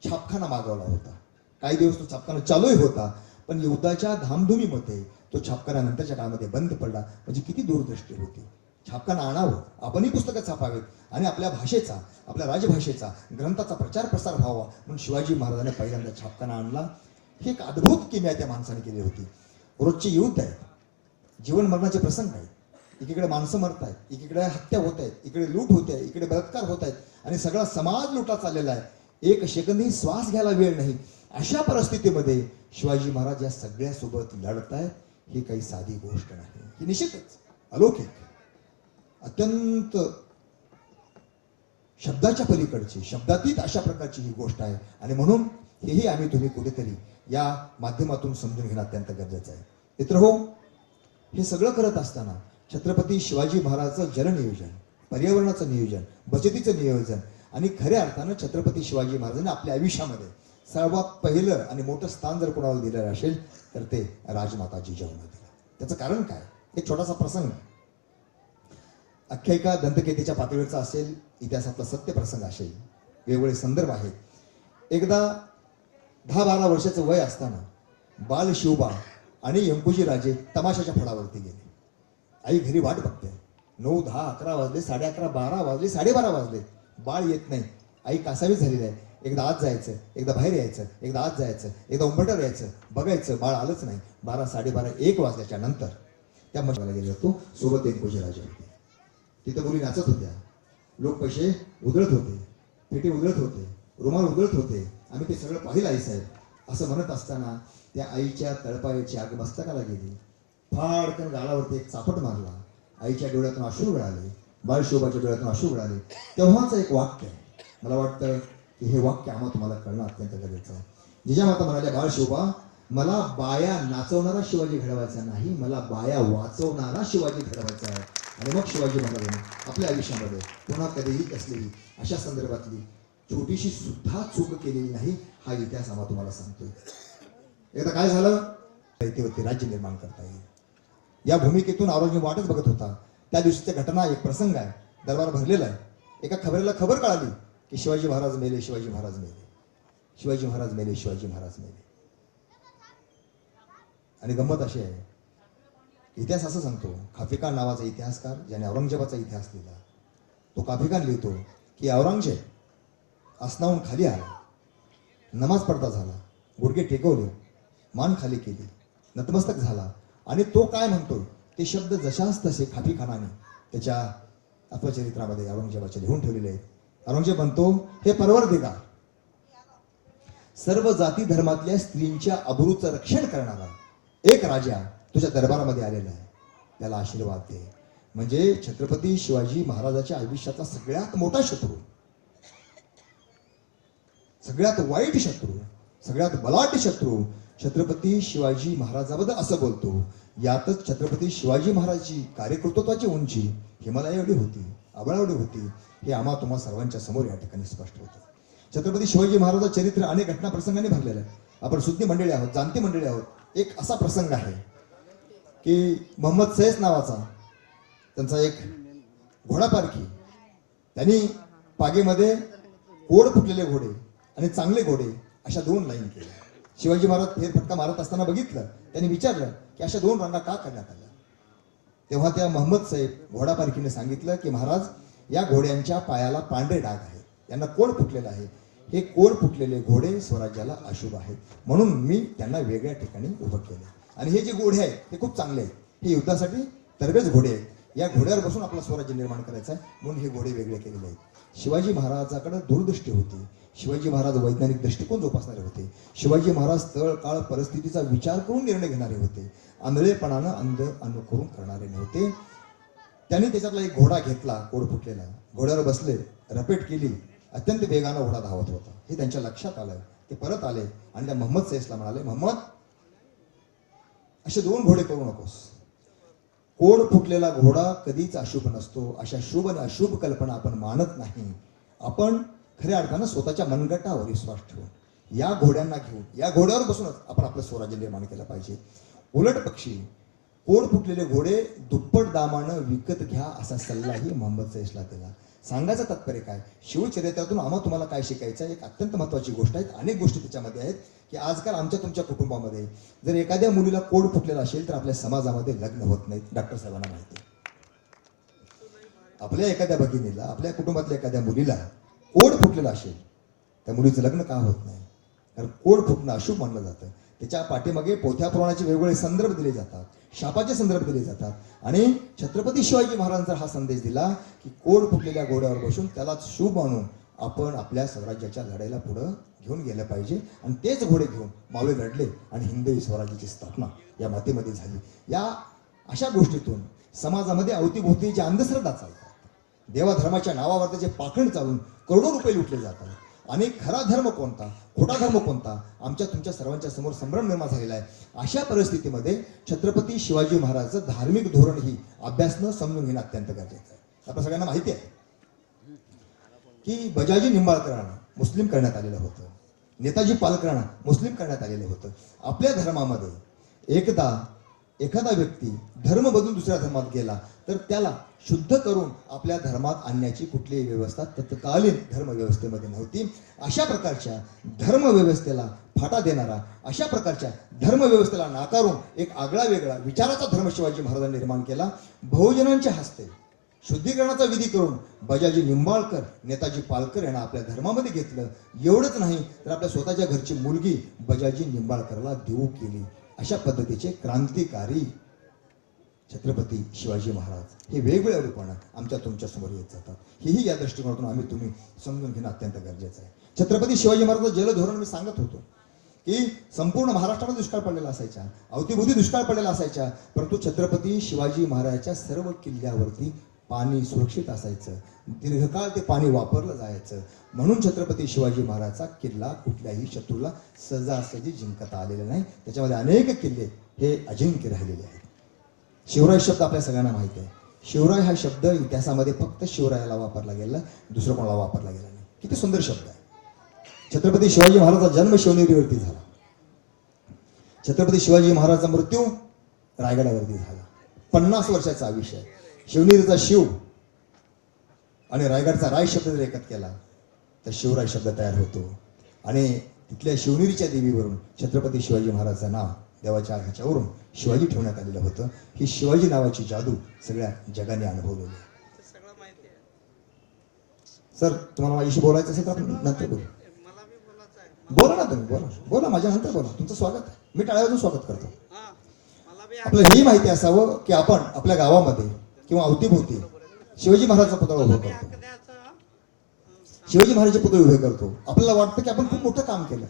छापखाना मागवला होता. काही दिवस तो छापखाना चालूही होता, पण युद्धाच्या धामधुमीमध्ये तो छापखाना नंतरच्या काळामध्ये बंद पडला. म्हणजे किती दूरदृष्टी होती. छापखाना आणावं, आपणही पुस्तकं छापावेत आणि आपल्या भाषेचा, आपल्या राजभाषेचा, ग्रंथाचा प्रचार प्रसार व्हावा म्हणून शिवाजी महाराजांनी पहिल्यांदा छापखाना आणला. ही एक अद्भुत किमया त्या माणसाने केली होती. रोजचे युद्ध आहेत, जीवन मरणाचे प्रसंग आहेत, एकीकडे माणसं मरत आहेत, एकीकडे हत्या होत आहेत, इकडे लूट होते आहे, इकडे बलात्कार होत आहेत आणि सगळा समाज लुटा चाललेला आहे. एक सेकंदही श्वास घ्यायला वेळ नाही. अशा परिस्थितीमध्ये शिवाजी महाराज या सगळ्यासोबत लढत आहेत. ही काही साधी गोष्ट नाही, ही निश्चितच अलौकिक, अत्यंत शब्दाच्या पलीकडची, शब्दातीत अशा प्रकारची ही गोष्ट आहे. आणि म्हणून हेही आम्ही तुम्ही कुठेतरी या माध्यमातून समजून घेणं अत्यंत गरजेचं आहे. मित्रहो, हे सगळं करत असताना छत्रपती शिवाजी महाराजांचं जलनियोजन, पर्यावरणाचं नियोजन, बचतीचं नियोजन आणि खऱ्या अर्थानं छत्रपती शिवाजी महाराजांनी आपल्या आयुष्यामध्ये सर्वात पहिलं आणि मोठं स्थान जर कोणाला दिलेलं असेल तर ते राजमाता जिजाऊंना दिलं. त्याचं कारण काय? एक छोटासा प्रसंग, आख्यायिका दंतकथेच्या पातळीवरचा असेल, इतिहासातला सत्य प्रसंग असेल, वेगवेगळे संदर्भ आहेत. एकदा 10-12 वर्षाचं वय असताना बाल शिवबा आणि यंकुजी राजे तमाशाच्या फळावरती गेले. आई घरी वाट बघते. 9, 10, 11 वाजले, 11:30, 12 वाजले, 12:30 वाजले, बाळ येत नाही. आई कासावी झालेली आहे. एकदा आत जायचं, एकदा बाहेर यायचं, एकदा आत जायचं, एकदा उंबरठ्यावर यायचं, बघायचं बाळ आलंच नाही. 12, 12:30, 1 वाजल्याच्या नंतर त्या मशाला गेले होतो. सोबत यंकुजी राजे होते. तिथं मुली नाचत होत्या, लोक पैसे उधळत होते, पेटी उधळत होते, रुमाल उधळत होते. आम्ही ते सगळं पाहिलं आई साहेब. असं म्हणत असताना त्या आईच्या तळपायाची आग मस्तकाला गेली. फाडकन गालावरती एक चापट मारला. आईच्या डोळ्यातून अश्रू गळाले, बाळशिवबाच्या डोळ्यातून अश्रू गळाले. तेव्हाच एक वाक्य आहे, मला वाटतं की हे वाक्य आम्हाला तुम्हाला कळणं अत्यंत गरजेचं आहे. जिजामाता म्हणाल्या, बाळशिवबा, मला बाया नाचवणारा शिवाजी घडवायचा नाही, मला बाया वाचवणारा शिवाजी घडवायचा आहे. आणि मग शिवाजी महाराजांनी आपल्या आयुष्यामध्ये पुन्हा कधीही असलेली अशा संदर्भातली छोटीशी सुद्धा चूक केलेली नाही, हा इतिहास आम्हाला तुम्हाला सांगतोय. एकदा काय झालं, ते राज्य निर्माण करता येईल या भूमिकेतून औरंगजेब वाटच बघत होता. त्या दिवशीच्या घटना, एक प्रसंग आहे, दरबार भरलेला आहे. एका खबरेला खबर कळाली की शिवाजी महाराज मेले, शिवाजी महाराज मेले, शिवाजी महाराज मेले, शिवाजी महाराज मेले. आणि गंमत अशी आहे, इतिहास असं सांगतो, काफिखान नावाचा इतिहासकार ज्याने औरंगजेबाचा इतिहास लिहिला, तो काफिखान लिहितो की औरंगजेब आसनाहून खाली आला, नमाज पडता झाला, गुडघे टेकवले, मान खाली केली, नतमस्तक झाला, आणि तो काय म्हणतो ते शब्द जशाच तसे काफिखानाने त्याच्या आत्मचरित्रामध्ये औरंगजेबाचे लिहून ठेवलेले आहेत. औरंगजेब म्हणतो, हे परवरदिगार, सर्व जाती धर्मातल्या स्त्रींच्या अब्रूचं रक्षण करणारा एक राजा तुझ्या दरबारामध्ये आलेला आहे, त्याला आशीर्वाद दे. म्हणजे छत्रपती शिवाजी महाराजाच्या आयुष्याचा सगळ्यात मोठा शत्रू, सगळ्यात वाईट शत्रू, सगळ्यात बलाढ्य शत्रू छत्रपती शिवाजी महाराजाबद्दल असं बोलतो. यातच छत्रपती शिवाजी महाराजांची कार्यकर्तृत्वाची उंची हिमालया एवढी होती, आबळा एवढी होती, हे आम्हा तुम्हा सर्वांच्या समोर या ठिकाणी स्पष्ट होतं. छत्रपती शिवाजी महाराजांचं चरित्र अनेक घटना प्रसंगाने भरलेलं आहे. आपण सुज्ञ मंडळी आहोत, जाणती मंडळी आहोत. एक असा प्रसंग आहे की मोहम्मद सैस नावाचा त्यांचा एक घोडापारखी, त्यांनी पागेमध्ये कोड फुटलेले घोडे आणि चांगले घोडे अशा 2 लाईन केल्या. शिवाजी महाराज फेरफटका मारत असताना बघितलं, त्यांनी विचारलं की अशा 2 रांगा का करण्यात आल्या. तेव्हा त्या मोहम्मद सैफ घोडापारखीने सांगितलं की महाराज, या घोड्यांच्या पायाला पांढरे डाग आहेत, यांना कोड फुटलेला आहे, हे कोड फुटलेले घोडे स्वराज्याला अशुभ आहेत, म्हणून मी त्यांना वेगळ्या ठिकाणी उभं केले. आणि हे जे घोडे आहेत ते खूप चांगले आहेत, हे युद्धासाठी तरबेज घोडे आहेत, या घोड्यावर बसून आपलं स्वराज्य निर्माण करायचं आहे, म्हणून हे घोडे वेगळे केलेले आहेत. शिवाजी महाराजाकडे दूरदृष्टी होती. शिवाजी महाराज वैज्ञानिक दृष्टिकोन जोपासणारे होते. शिवाजी महाराज स्थळ काळ परिस्थितीचा विचार करून निर्णय घेणारे होते. आंधळेपणानं अंध अनुकरण करणारे नव्हते. त्यांनी त्याच्यातला एक घोडा घेतला, कोड फुटलेला, घोड्यावर बसले, रपेट केली, अत्यंत वेगानं घोडा धावत होता. हे त्यांच्या लक्षात आलं. ते परत आले आणि त्या मोहम्मद सैसला म्हणाले, मोहम्मद, असे 2 घोडे करू नकोस. कोड फुटलेला घोडा कधीच अशुभ नसतो. अशा शुभ आणि अशुभ कल्पना आपण मानत नाही. आपण खऱ्या अर्थानं स्वतःच्या मनगटावर विश्वास ठेवून या घोड्यांना घेऊन या घोड्यावर बसूनच आपण आपलं स्वराज्य निर्माण केलं पाहिजे. उलट पक्षी कोड फुटलेले घोडे दुप्पट दामानं विकत घ्या असा सल्लाही मोहम्मद सैसला दिला. सांगायचं तात्पर्य काय, शिवचरित्रातून आम्हा तुम्हाला काय शिकायचं, एक अत्यंत महत्त्वाची गोष्ट आहे. अनेक गोष्टी त्याच्यामध्ये आहेत की आजकाल आमच्या तुमच्या कुटुंबामध्ये जर एखाद्या मुलीला कोड फुटलेला असेल तर आपल्या समाजामध्ये लग्न होत नाहीत. डॉक्टर साहेबांना माहिती, आपल्या एखाद्या भगिनीला, आपल्या कुटुंबातल्या एखाद्या मुलीला कोड फुटलेला असेल, त्या मुलीचं लग्न का होत नाही? कारण कोड फुटणं अशुभ मानलं जातं. त्याच्या पाठीमागे पोथ्या पुराणाचे वेगवेगळे संदर्भ दिले जातात, शापाचे संदर्भ दिले जातात. आणि छत्रपती शिवाजी महाराजांचा हा संदेश दिला की कोड फुटलेल्या घोड्यावर बसून त्यालाच शुभ मानून आपण आपल्या स्वराज्याच्या लढाईला पुढं घेऊन गेलं पाहिजे. आणि तेच घोडे घेऊन मावळे लढले आणि हिंदवी स्वराज्याची स्थापना या मातेमध्ये झाली. या अशा गोष्टीतून समाजामध्ये अवतीभोवती जे अंधश्रद्धा चालतात, देवाधर्माच्या नावावर त्याचे पाखंड चालून करोडो रुपये लुटले जातात. आणि खरा धर्म कोणता, खोटा धर्म कोणता, आमच्या तुमच्या सर्वांच्या समोर संभ्रम निर्माण झालेला आहे. अशा परिस्थितीमध्ये छत्रपती शिवाजी महाराजांचं धार्मिक धोरण ही अभ्यासनं समजून घेणं अत्यंत गरजेचं आहे. आपल्या सगळ्यांना माहिती आहे की बजाजी निंबाळकरांना मुस्लिम करण्यात आलेलं होतं, नेताजी पालकरांना मुस्लिम करण्यात आलेलं होतं. आपल्या धर्मामध्ये एखादा व्यक्ती धर्म बदलून दुसऱ्या धर्मात गेला तर त्याला शुद्ध करून आपल्या धर्मात आणण्याची कुठलीही व्यवस्था तत्कालीन धर्मव्यवस्थेमध्ये नव्हती. अशा प्रकारच्या धर्मव्यवस्थेला फाटा देणारा, अशा प्रकारच्या धर्मव्यवस्थेला नाकारून एक आगळा वेगळा विचाराचा धर्म शिवाजी महाराजांनी निर्माण केला. बहुजनांच्या हस्ते शुद्धीकरणाचा विधी करून बजाजी निंबाळकर, नेताजी पालकर यांना आपल्या धर्मामध्ये घेतलं. एवढंच नाही तर आपल्या स्वतःच्या घरची मुलगी बजाजी निंबाळकरला देऊ केली. अशा पद्धतीचे क्रांतिकारी छत्रपती शिवाजी महाराज हे वेगवेगळ्या रूपानं आमच्या तुमच्या समोर येत जातात. हेही या दृष्टिकोनातून आम्ही तुम्ही समजून घेणं अत्यंत गरजेचं आहे. छत्रपती शिवाजी महाराजांचं जलधोरण मी सांगत होतो की संपूर्ण महाराष्ट्रामध्ये दुष्काळ पडलेला असायचा, अवतीभोवती दुष्काळ पडलेला असायचा, परंतु छत्रपती शिवाजी महाराजांच्या सर्व किल्ल्यावरती पाणी सुरक्षित असायचं, दीर्घकाळ ते पाणी वापरलं जायचं. म्हणून छत्रपती शिवाजी महाराजांचा किल्ला कुठल्याही शत्रूला सहजासहजी जिंकता आलेला नाही. त्याच्यामध्ये अनेक किल्ले हे अजिंक्य राहिलेले आहेत. शिवराय शब्द आपल्या सगळ्यांना माहिती आहे. शिवराय हा शब्द इतिहासामध्ये फक्त शिवरायाला वापरला गेला, दुसरं कोणाला वापरला गेला नाही. किती सुंदर शब्द आहे. छत्रपती शिवाजी महाराजांचा जन्म शिवनेरीवरती झाला. छत्रपती शिवाजी महाराजांचा मृत्यू रायगडावरती झाला. 50 वर्षाचं आयुष्य. शिवनेरीचा शिव आणि रायगडचा राय शब्द जर एकत्र केला तर शिवराय शब्द तयार होतो. आणि तिथल्या शिवनेरीच्या देवीवरून छत्रपती शिवाजी महाराजांचं नाव देवाच्या ह्याच्यावरून शिवाजी ठेवण्यात आलेलं होतं. ही शिवाजी नावाची जादू सगळ्या जगाने अनुभवलेली आहे. सर, तुम्हाला माझ्याशी बोलायचं असेल तर आपण नंतर बोलू. बोला ना तुम्ही, बोला बोला, माझ्या नंतर बोला. तुमचं स्वागत आहे. मी टाळ्यावरून स्वागत करतो. आपल्याला ही माहिती असावं की आपण आपल्या गावामध्ये किंवा अवतीभोवती शिवाजी महाराजांचा पुतळा उभा करतो. शिवाजी महाराजांचे पुतळे उभे करतो. आपल्याला वाटतं की आपण खूप मोठं काम केलं,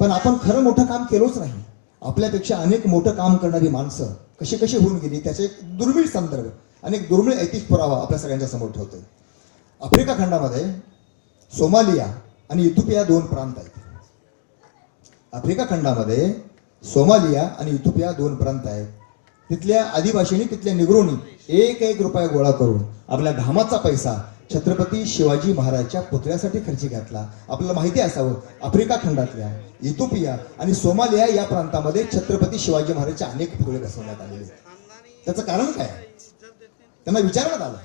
पण आपण खरं मोठं काम केलंच नाही. आपल्यापेक्षा अनेक मोठं काम करणारी माणसं कशी कशी होऊन गेली त्याचे एक दुर्मिळ संदर्भ आणि एक दुर्मिळ ऐतिहासिक पुरावा आपल्या सगळ्यांच्या समोर ठेवतोय. आफ्रिका खंडामध्ये सोमालिया आणि इथिओपिया 2 प्रांत आहेत. आफ्रिका खंडामध्ये सोमालिया आणि इथिओपिया 2 प्रांत आहेत. तिथल्या आदिवासींनी, तिथल्या निग्रोनी 1 रुपया गोळा करून आपल्या घामाचा पैसा छत्रपती शिवाजी महाराजांच्या पुतळ्यासाठी खर्च घातला. आपल्याला माहिती असावं, आफ्रिका खंडातल्या इथिओपिया आणि सोमालिया या प्रांतामध्ये छत्रपती शिवाजी महाराजांचे अनेक पुतळे बसवण्यात आलेले. त्याचं कारण काय? त्यांना विचारण्यात आलं,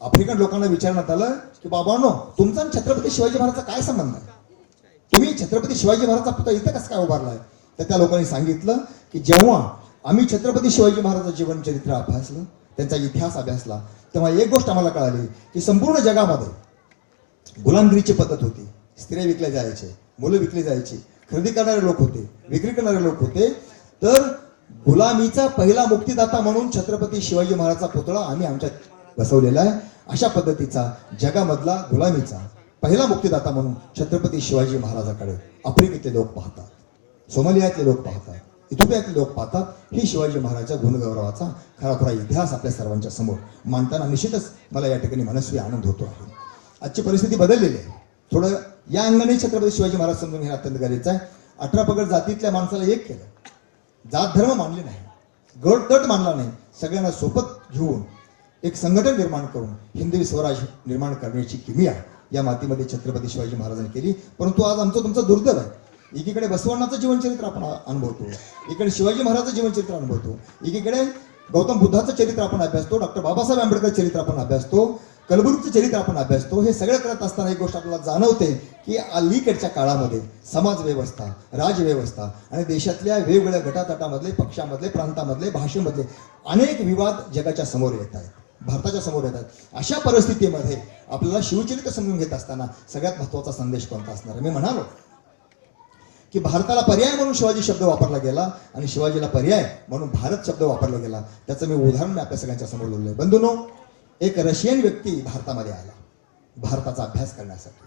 आफ्रिकन लोकांना विचारण्यात आलं की बाबांनो, तुमचा आणि छत्रपती शिवाजी महाराजांचा काय संबंध आहे? तुम्ही छत्रपती शिवाजी महाराजांचा पुतळा इथं कसं काय उभारलाय? तर त्या लोकांनी सांगितलं की जेव्हा आम्ही छत्रपती शिवाजी महाराजांचं जीवनचरित्र अभ्यासलं, त्यांचा इतिहास अभ्यासला, तेव्हा एक गोष्ट आम्हाला कळाली की संपूर्ण जगामध्ये गुलामगिरीची पद्धत होती. स्त्रिया विकल्या जायचे, मुलं विकली जायची, खरेदी करणारे लोक होते, विक्री करणारे लोक होते. तर गुलामीचा पहिला मुक्तिदाता म्हणून छत्रपती शिवाजी महाराजांचा पुतळा आम्ही आमच्यात बसवलेला आहे. अशा पद्धतीचा जगामधला गुलामीचा पहिला मुक्तिदाता म्हणून छत्रपती शिवाजी महाराजांकडे आफ्रिकेतले लोक पाहतात, सोमालियातले लोक पाहतात, इथिओपियातले लोक पाहतात. ही शिवाजी महाराजांच्या गुणगौरवाचा खरा इतिहास आपल्या सर्वांच्या समोर मांडताना निश्चितच मला या ठिकाणी मनस्वी आनंद होतो आहे. आजची परिस्थिती बदललेली आहे. थोडं या अंगाने छत्रपती शिवाजी महाराज समजून घेणं अत्यंत गरजेचं आहे. 18 पगड जातीतल्या माणसाला एक केलं, जात धर्म मानले नाही, गट तट मानला नाही, सगळ्यांना सोबत घेऊन एक संघटन निर्माण करून हिंदवी स्वराज निर्माण करण्याची किमया या मातीमध्ये छत्रपती शिवाजी महाराजांनी केली. परंतु आज आमचं तुमचं दुर्दैव आहे, एकीकडे बसवण्णाचं जीवनचरित्र आपण अनुभवतो, एकीकडे शिवाजी महाराजांचं जीवनचरित्र अनुभवतो, एकीकडे गौतम बुद्धाचं चरित्र आपण अभ्यासतो, डॉक्टर बाबासाहेब आंबेडकर चरित्र आपण अभ्यासतो, कलबुर्गीचं चरित्र आपण अभ्यासतो. हे सगळं करत असताना एक गोष्ट आपल्याला जाणवते की अलीकडच्या काळामध्ये समाज व्यवस्था, राजव्यवस्था आणि देशातल्या वेगवेगळ्या गटातटामधले, पक्षामधले, प्रांतामधले, भाषेमधले अनेक विवाद जगाच्या समोर येत आहेत, भारताच्या समोर येतात. अशा परिस्थितीमध्ये आपल्याला शिवचरित्र समजून घेत असताना सगळ्यात महत्त्वाचा संदेश कोणता असणार? मी म्हणालो की भारताला पर्याय म्हणून शिवाजी शब्द वापरला गेला आणि शिवाजीला पर्याय म्हणून भारत शब्द वापरला गेला. त्याचं मी उदाहरण आपल्या सगळ्यांच्या समोर बोललोय. बंधूंनो, एक रशियन व्यक्ती भारतामध्ये आला भारताचा अभ्यास करण्यासाठी.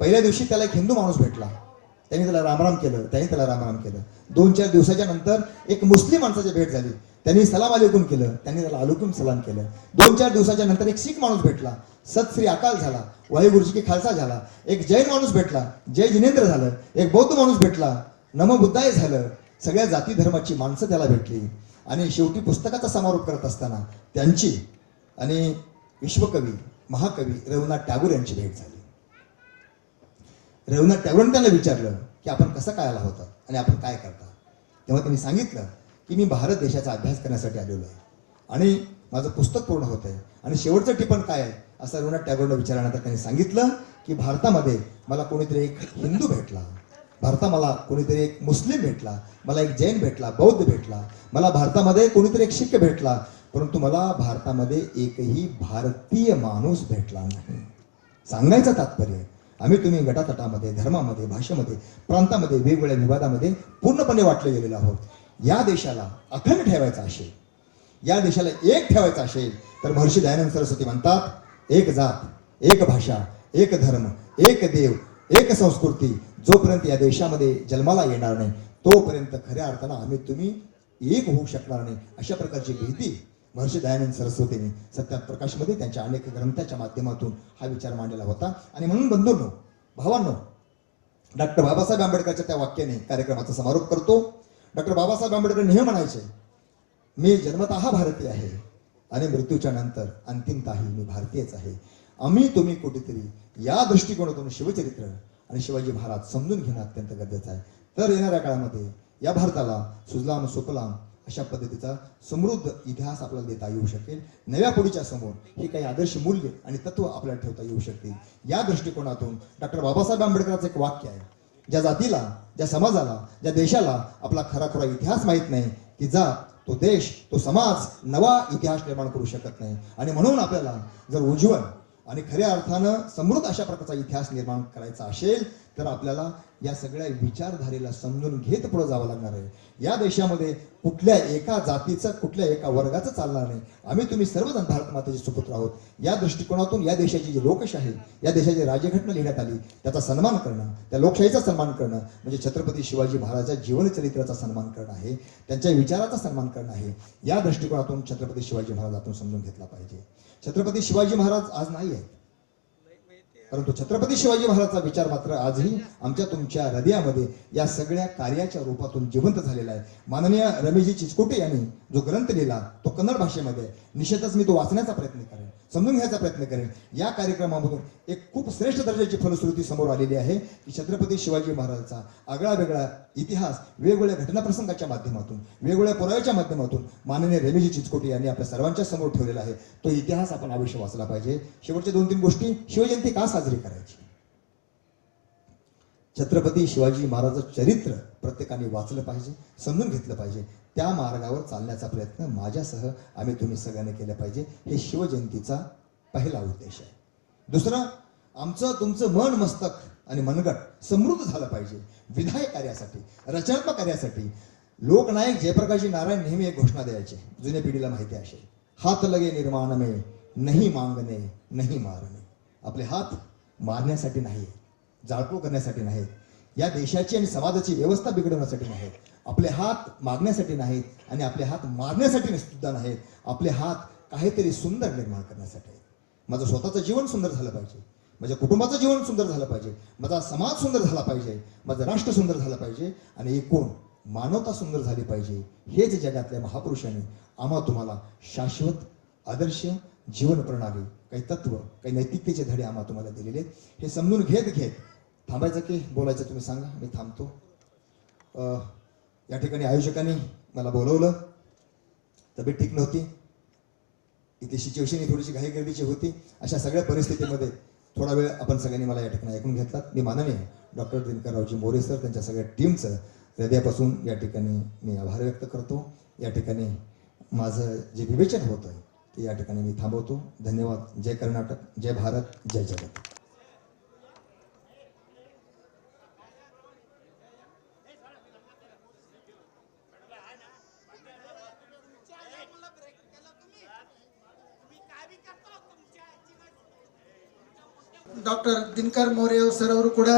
पहिल्या दिवशी त्याला एक हिंदू माणूस भेटला, त्यांनी त्याला रामराम केलं, त्याने त्याला रामराम केलं. 2-4 दिवसाच्या नंतर एक मुस्लिम माणसाची भेट झाली, त्यांनी सलाम अलैकुम केलं, त्यांनी त्याला अलैकुम सलाम केलं. 2-4 दिवसाच्या नंतर एक शीख माणूस भेटला, सत श्री अकाल झाला, वाहेगुरुजी की खालसा झाला. एक जैन माणूस भेटला, जय जिनेंद्र झालं. एक बौद्ध माणूस भेटला, नमो बुद्धाय झालं. सगळ्या जाती धर्माची माणसं त्याला भेटली आणि शेवटी पुस्तकाचा समारोप करत असताना त्यांची आणि विश्वकवी महाकवी रवींद्रनाथ टागोर यांची भेट झाली. रवींद्रनाथ टागोरांनी त्यांना विचारलं की आपण कसं काय आला होता आणि आपण काय करता? तेव्हा त्यांनी सांगितलं की मी भारत देशाचा अभ्यास करण्यासाठी आलेलो आहे आणि माझं पुस्तक पूर्ण होत आहे आणि शेवटचं टिपण काय आहे असं रवींद्रनाथ टागोरांना विचारल्यानंतर त्यांनी सांगितलं की भारतामध्ये मला कोणीतरी एक हिंदू भेटला, मला कोणीतरी एक मुस्लिम भेटला, मला एक जैन भेटला, बौद्ध भेटला, मला भारतामध्ये कोणीतरी एक शीख भेटला, परंतु मला भारतामध्ये एकही भारतीय माणूस भेटला नाही. सांगायचं तात्पर्य, आम्ही तुम्ही गटातटामध्ये, धर्मामध्ये, भाषेमध्ये, प्रांतामध्ये, वेगवेगळ्या विवादामध्ये पूर्णपणे वाटले गेलेलो आहोत. या देशाला अखंड ठेवायचा असेल, या देशाला एक ठेवायचा असेल तर महर्षी दयानंद सरस्वती म्हणतात, एक जात, एक भाषा, एक धर्म, एक देव, एक संस्कृती जोपर्यंत या देशामध्ये जन्माला येणार नाही तोपर्यंत खऱ्या अर्थानं आम्ही तुम्ही एक होऊ शकणार नाही. अशा प्रकारची भीती महर्षी दयानंद सरस्वतींनी सत्याप्रकाशमध्ये त्यांच्या अनेक ग्रंथाच्या माध्यमातून हा विचार मांडलेला होता. आणि म्हणून बंधूंनो, भावांनो, डॉक्टर बाबासाहेब आंबेडकरच्या त्या वाक्याने कार्यक्रमाचा समारोप करतो. डॉक्टर बाबासाहेब आंबेडकर नेहमी म्हणायचे, मी जन्मतः भारतीय आहे आणि मृत्यूच्या नंतर अंतिमताही मी भारतीयच आहे. आम्ही तुम्ही कुठेतरी या दृष्टिकोनातून शिवचरित्र आणि शिवाजी महाराज समजून घेणं अत्यंत गरजेचं आहे. तर येणाऱ्या काळामध्ये या भारताला सुजलाम सुफलाम अशा पद्धतीचा समृद्ध इतिहास आपल्याला देता येऊ शकेल. नव्या पिढीच्या समोर ही काही आदर्श मूल्य आणि तत्व आपल्याला ठेवता येऊ शकतील. या दृष्टिकोनातून डॉक्टर बाबासाहेब आंबेडकरांचं एक वाक्य आहे, ज्या जातीला, ज्या समाजाला, ज्या देशाला आपला खरा इतिहास माहीत नाही, ती जात, तो देश, तो समाज नवा इतिहास निर्माण करू शकत नाही. आणि म्हणून आपल्याला जर उज्ज्वल आणि खऱ्या अर्थानं समृद्ध अशा प्रकारचा इतिहास निर्माण करायचा असेल तर आपल्याला या सगळ्या विचारधारेला समजून घेत पुढे जावं लागणार आहे. या देशामध्ये कुठल्या एका जातीचं, कुठल्या एका वर्गाचं चालणार नाही. आम्ही तुम्ही सर्वजण भारत मातेचे सुपुत्र आहोत. या दृष्टिकोनातून या देशाची जी लोकशाही, या देशाची राज्यघटना लिहिण्यात आली त्याचा सन्मान करणं, त्या लोकशाहीचा सन्मान करणं म्हणजे छत्रपती शिवाजी महाराजांच्या जीवनचरित्राचा सन्मान करणं आहे, त्यांच्या विचाराचा सन्मान करणं आहे. या दृष्टिकोनातून छत्रपती शिवाजी महाराज आपण समजून घेतला पाहिजे. छत्रपती शिवाजी महाराज आज नाही आहेत, परंतु छत्रपती शिवाजी महाराजचा विचार मात्र आजही आमच्या तुमच्या हृदयामध्ये या सगळ्या कार्याच्या रूपातून जिवंत झालेला आहे. माननीय रमेशजी चिचकोटे यांनी जो ग्रंथ लिहिला तो कन्नड भाषेमध्ये, निश्चितच मी तो वाचण्याचा प्रयत्न करेन, समजून घ्यायचा प्रयत्न करेन. या कार्यक्रमामधून एक खूप श्रेष्ठ दर्जाची फलश्रुती समोर आलेली आहे की छत्रपती शिवाजी महाराजांचा आगळा वेगळा इतिहास वेगवेगळ्या घटनाप्रसंगाच्या माध्यमातून, वेगवेगळ्या पुराव्याच्या माध्यमातून माननीय रमेशजी चिचकोटे यांनी आपल्या सर्वांच्या समोर ठेवलेला आहे. तो इतिहास आपण अवश्य वाचला पाहिजे. शेवटच्या 2-3 गोष्टी. शिवजयंती का साजरी करायची? छत्रपती शिवाजी महाराजांचं चरित्र प्रत्येकाने वाचलं पाहिजे, समजून घेतलं पाहिजे. त्या मार्गावर चालण्याचा प्रयत्न माझ्यासह आम्ही तुम्ही सगळ्यांनी केलं पाहिजे. हे शिवजयंतीचा पहिला उद्देश आहे. दुसरं, आमचं तुमचं मन, मस्तक आणि मनगट समृद्ध झालं पाहिजे. विधायक कार्यासाठी, रचनात्मक कार्यासाठी लोकनायक जयप्रकाशजी नारायण नेहमी एक घोषणा द्यायचे, जुन्या पिढीला माहिती असेल, हात लगे निर्माण में नहीं मांगणे नहीं मारणे. आपले हात मारण्यासाठी नाही, जाळपोळ करण्यासाठी नाहीत, या देशाची आणि समाजाची व्यवस्था बिघडवण्यासाठी नाहीत, आपले हात मागण्यासाठी नाहीत आणि आपले हात मारण्यासाठी सुद्धा नाहीत. आपले हात काहीतरी सुंदर निर्माण करण्यासाठी आहेत. माझं स्वतःचं जीवन सुंदर झालं पाहिजे, माझ्या कुटुंबाचं जीवन सुंदर झालं पाहिजे, माझा समाज सुंदर झाला पाहिजे, माझं राष्ट्र सुंदर झालं पाहिजे आणि एकूण मानवता सुंदर झाली पाहिजे. हेच जगातल्या महापुरुषांनी आम्हा तुम्हाला शाश्वत आदर्श जीवन प्रणाली, काही तत्व, काही नैतिकतेचे धडे आम्हा तुम्हाला दिलेले आहेत. हे समजून घेत थांबायचं की बोलायचं तुम्ही सांगा, मी थांबतो. या ठिकाणी आयोजकांनी मला बोलवलं, तब्येत ठीक नव्हती, इथली सिच्युएशन थोडीशी घाईगर्दीची होती. अशा सगळ्या परिस्थितीमध्ये थोडा वेळ आपण सगळ्यांनी मला या ठिकाणी ऐकून घेतला. मी माननीय डॉक्टर दिनकररावजी मोरे सर, त्यांच्या सगळ्या टीमचं हृदयापासून या ठिकाणी मी आभार व्यक्त करतो. या ठिकाणी माझं जे विवेचन होतं ते या ठिकाणी मी थांबवतो. धन्यवाद. जय कर्नाटक, जय भारत, जय जगत. ಡಾಕ್ಟರ್ ದಿನಕರ್ ಮೋರೆ ಸರ್ ಅವರು ಕೂಡ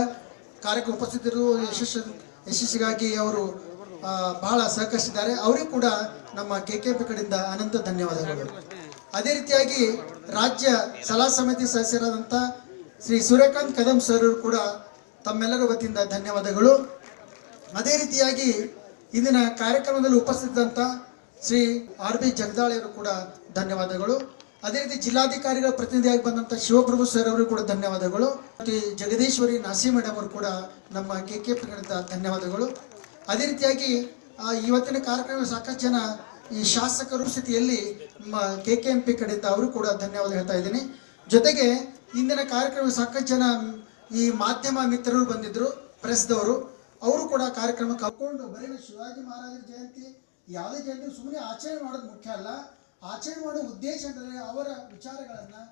ಕಾರ್ಯಕ್ರಮ ಉಪಸ್ಥಿತರು ಯಶಸ್ಸಿಗಾಗಿ ಅವರು ಬಹಳ ಸಹಕರಿಸಿದ್ದಾರೆ. ಅವರಿಗೂ ಕೂಡ ನಮ್ಮ ಕೆಕೆಪಿ ಕಡೆಯಿಂದ ಅನಂತ ಧನ್ಯವಾದಗಳು. ಅದೇ ರೀತಿಯಾಗಿ ರಾಜ್ಯ ಸಲಹಾ ಸಮಿತಿ ಸದಸ್ಯರಾದಂಥ ಶ್ರೀ ಸೂರ್ಯಕಾಂತ್ ಕದಂ ಸರ್ ಕೂಡ ತಮ್ಮೆಲ್ಲರ ವತಿಯಿಂದ ಧನ್ಯವಾದಗಳು. ಅದೇ ರೀತಿಯಾಗಿ ಇಂದಿನ ಕಾರ್ಯಕ್ರಮದಲ್ಲಿ ಉಪಸ್ಥಿತಂತ ಶ್ರೀ RB ಜಗದಾಳಿ ಅವರು ಕೂಡ ಧನ್ಯವಾದಗಳು. ಅದೇ ರೀತಿ ಜಿಲ್ಲಾಧಿಕಾರಿಗಳ ಪ್ರತಿನಿಧಿಯಾಗಿ ಬಂದಂಥ ಶಿವಪ್ರಭು ಸರ್ ಅವರು ಕೂಡ ಧನ್ಯವಾದಗಳು. ಜಗದೀಶ್ವರಿ ನಾಸಿ ಮೇಡಮ್ ಅವರು ಕೂಡ ನಮ್ಮ ಕೆಕೆಪಿ ಕಡೆಯಿಂದ ಧನ್ಯವಾದಗಳು. ಅದೇ ರೀತಿಯಾಗಿ ಇವತ್ತಿನ ಕಾರ್ಯಕ್ರಮ ಸಾಕಷ್ಟು ಜನ ಈ ಶಾಸಕರು ಸ್ಥಿತಿಯಲ್ಲಿ ನಮ್ಮ KKMP ಕಡೆಯಿಂದ ಅವರು ಕೂಡ ಧನ್ಯವಾದ ಹೇಳ್ತಾ ಇದ್ದೀನಿ. ಜೊತೆಗೆ ಇಂದಿನ ಕಾರ್ಯಕ್ರಮ ಸಾಕಷ್ಟು ಜನ ಈ ಮಾಧ್ಯಮ ಮಿತ್ರರು ಬಂದಿದ್ರು, ಪ್ರೆಸ್ದವರು, ಅವರು ಕೂಡ ಕಾರ್ಯಕ್ರಮಕ್ಕೆ ಹಾಕೊಂಡು ಬರೀ ಶಿವಾಜಿ ಮಹಾರಾಜರ ಜಯಂತಿ ಯಾವುದೇ ಜಯಂತಿ ಸುಮ್ಮನೆ ಆಚರಣೆ ಮಾಡೋದು ಮುಖ್ಯ ಅಲ್ಲ. ಆಚರಣೆ ಮಾಡೋ ಉದ್ದೇಶ ಅಂದರೆ ಅವರ ವಿಚಾರಗಳನ್ನು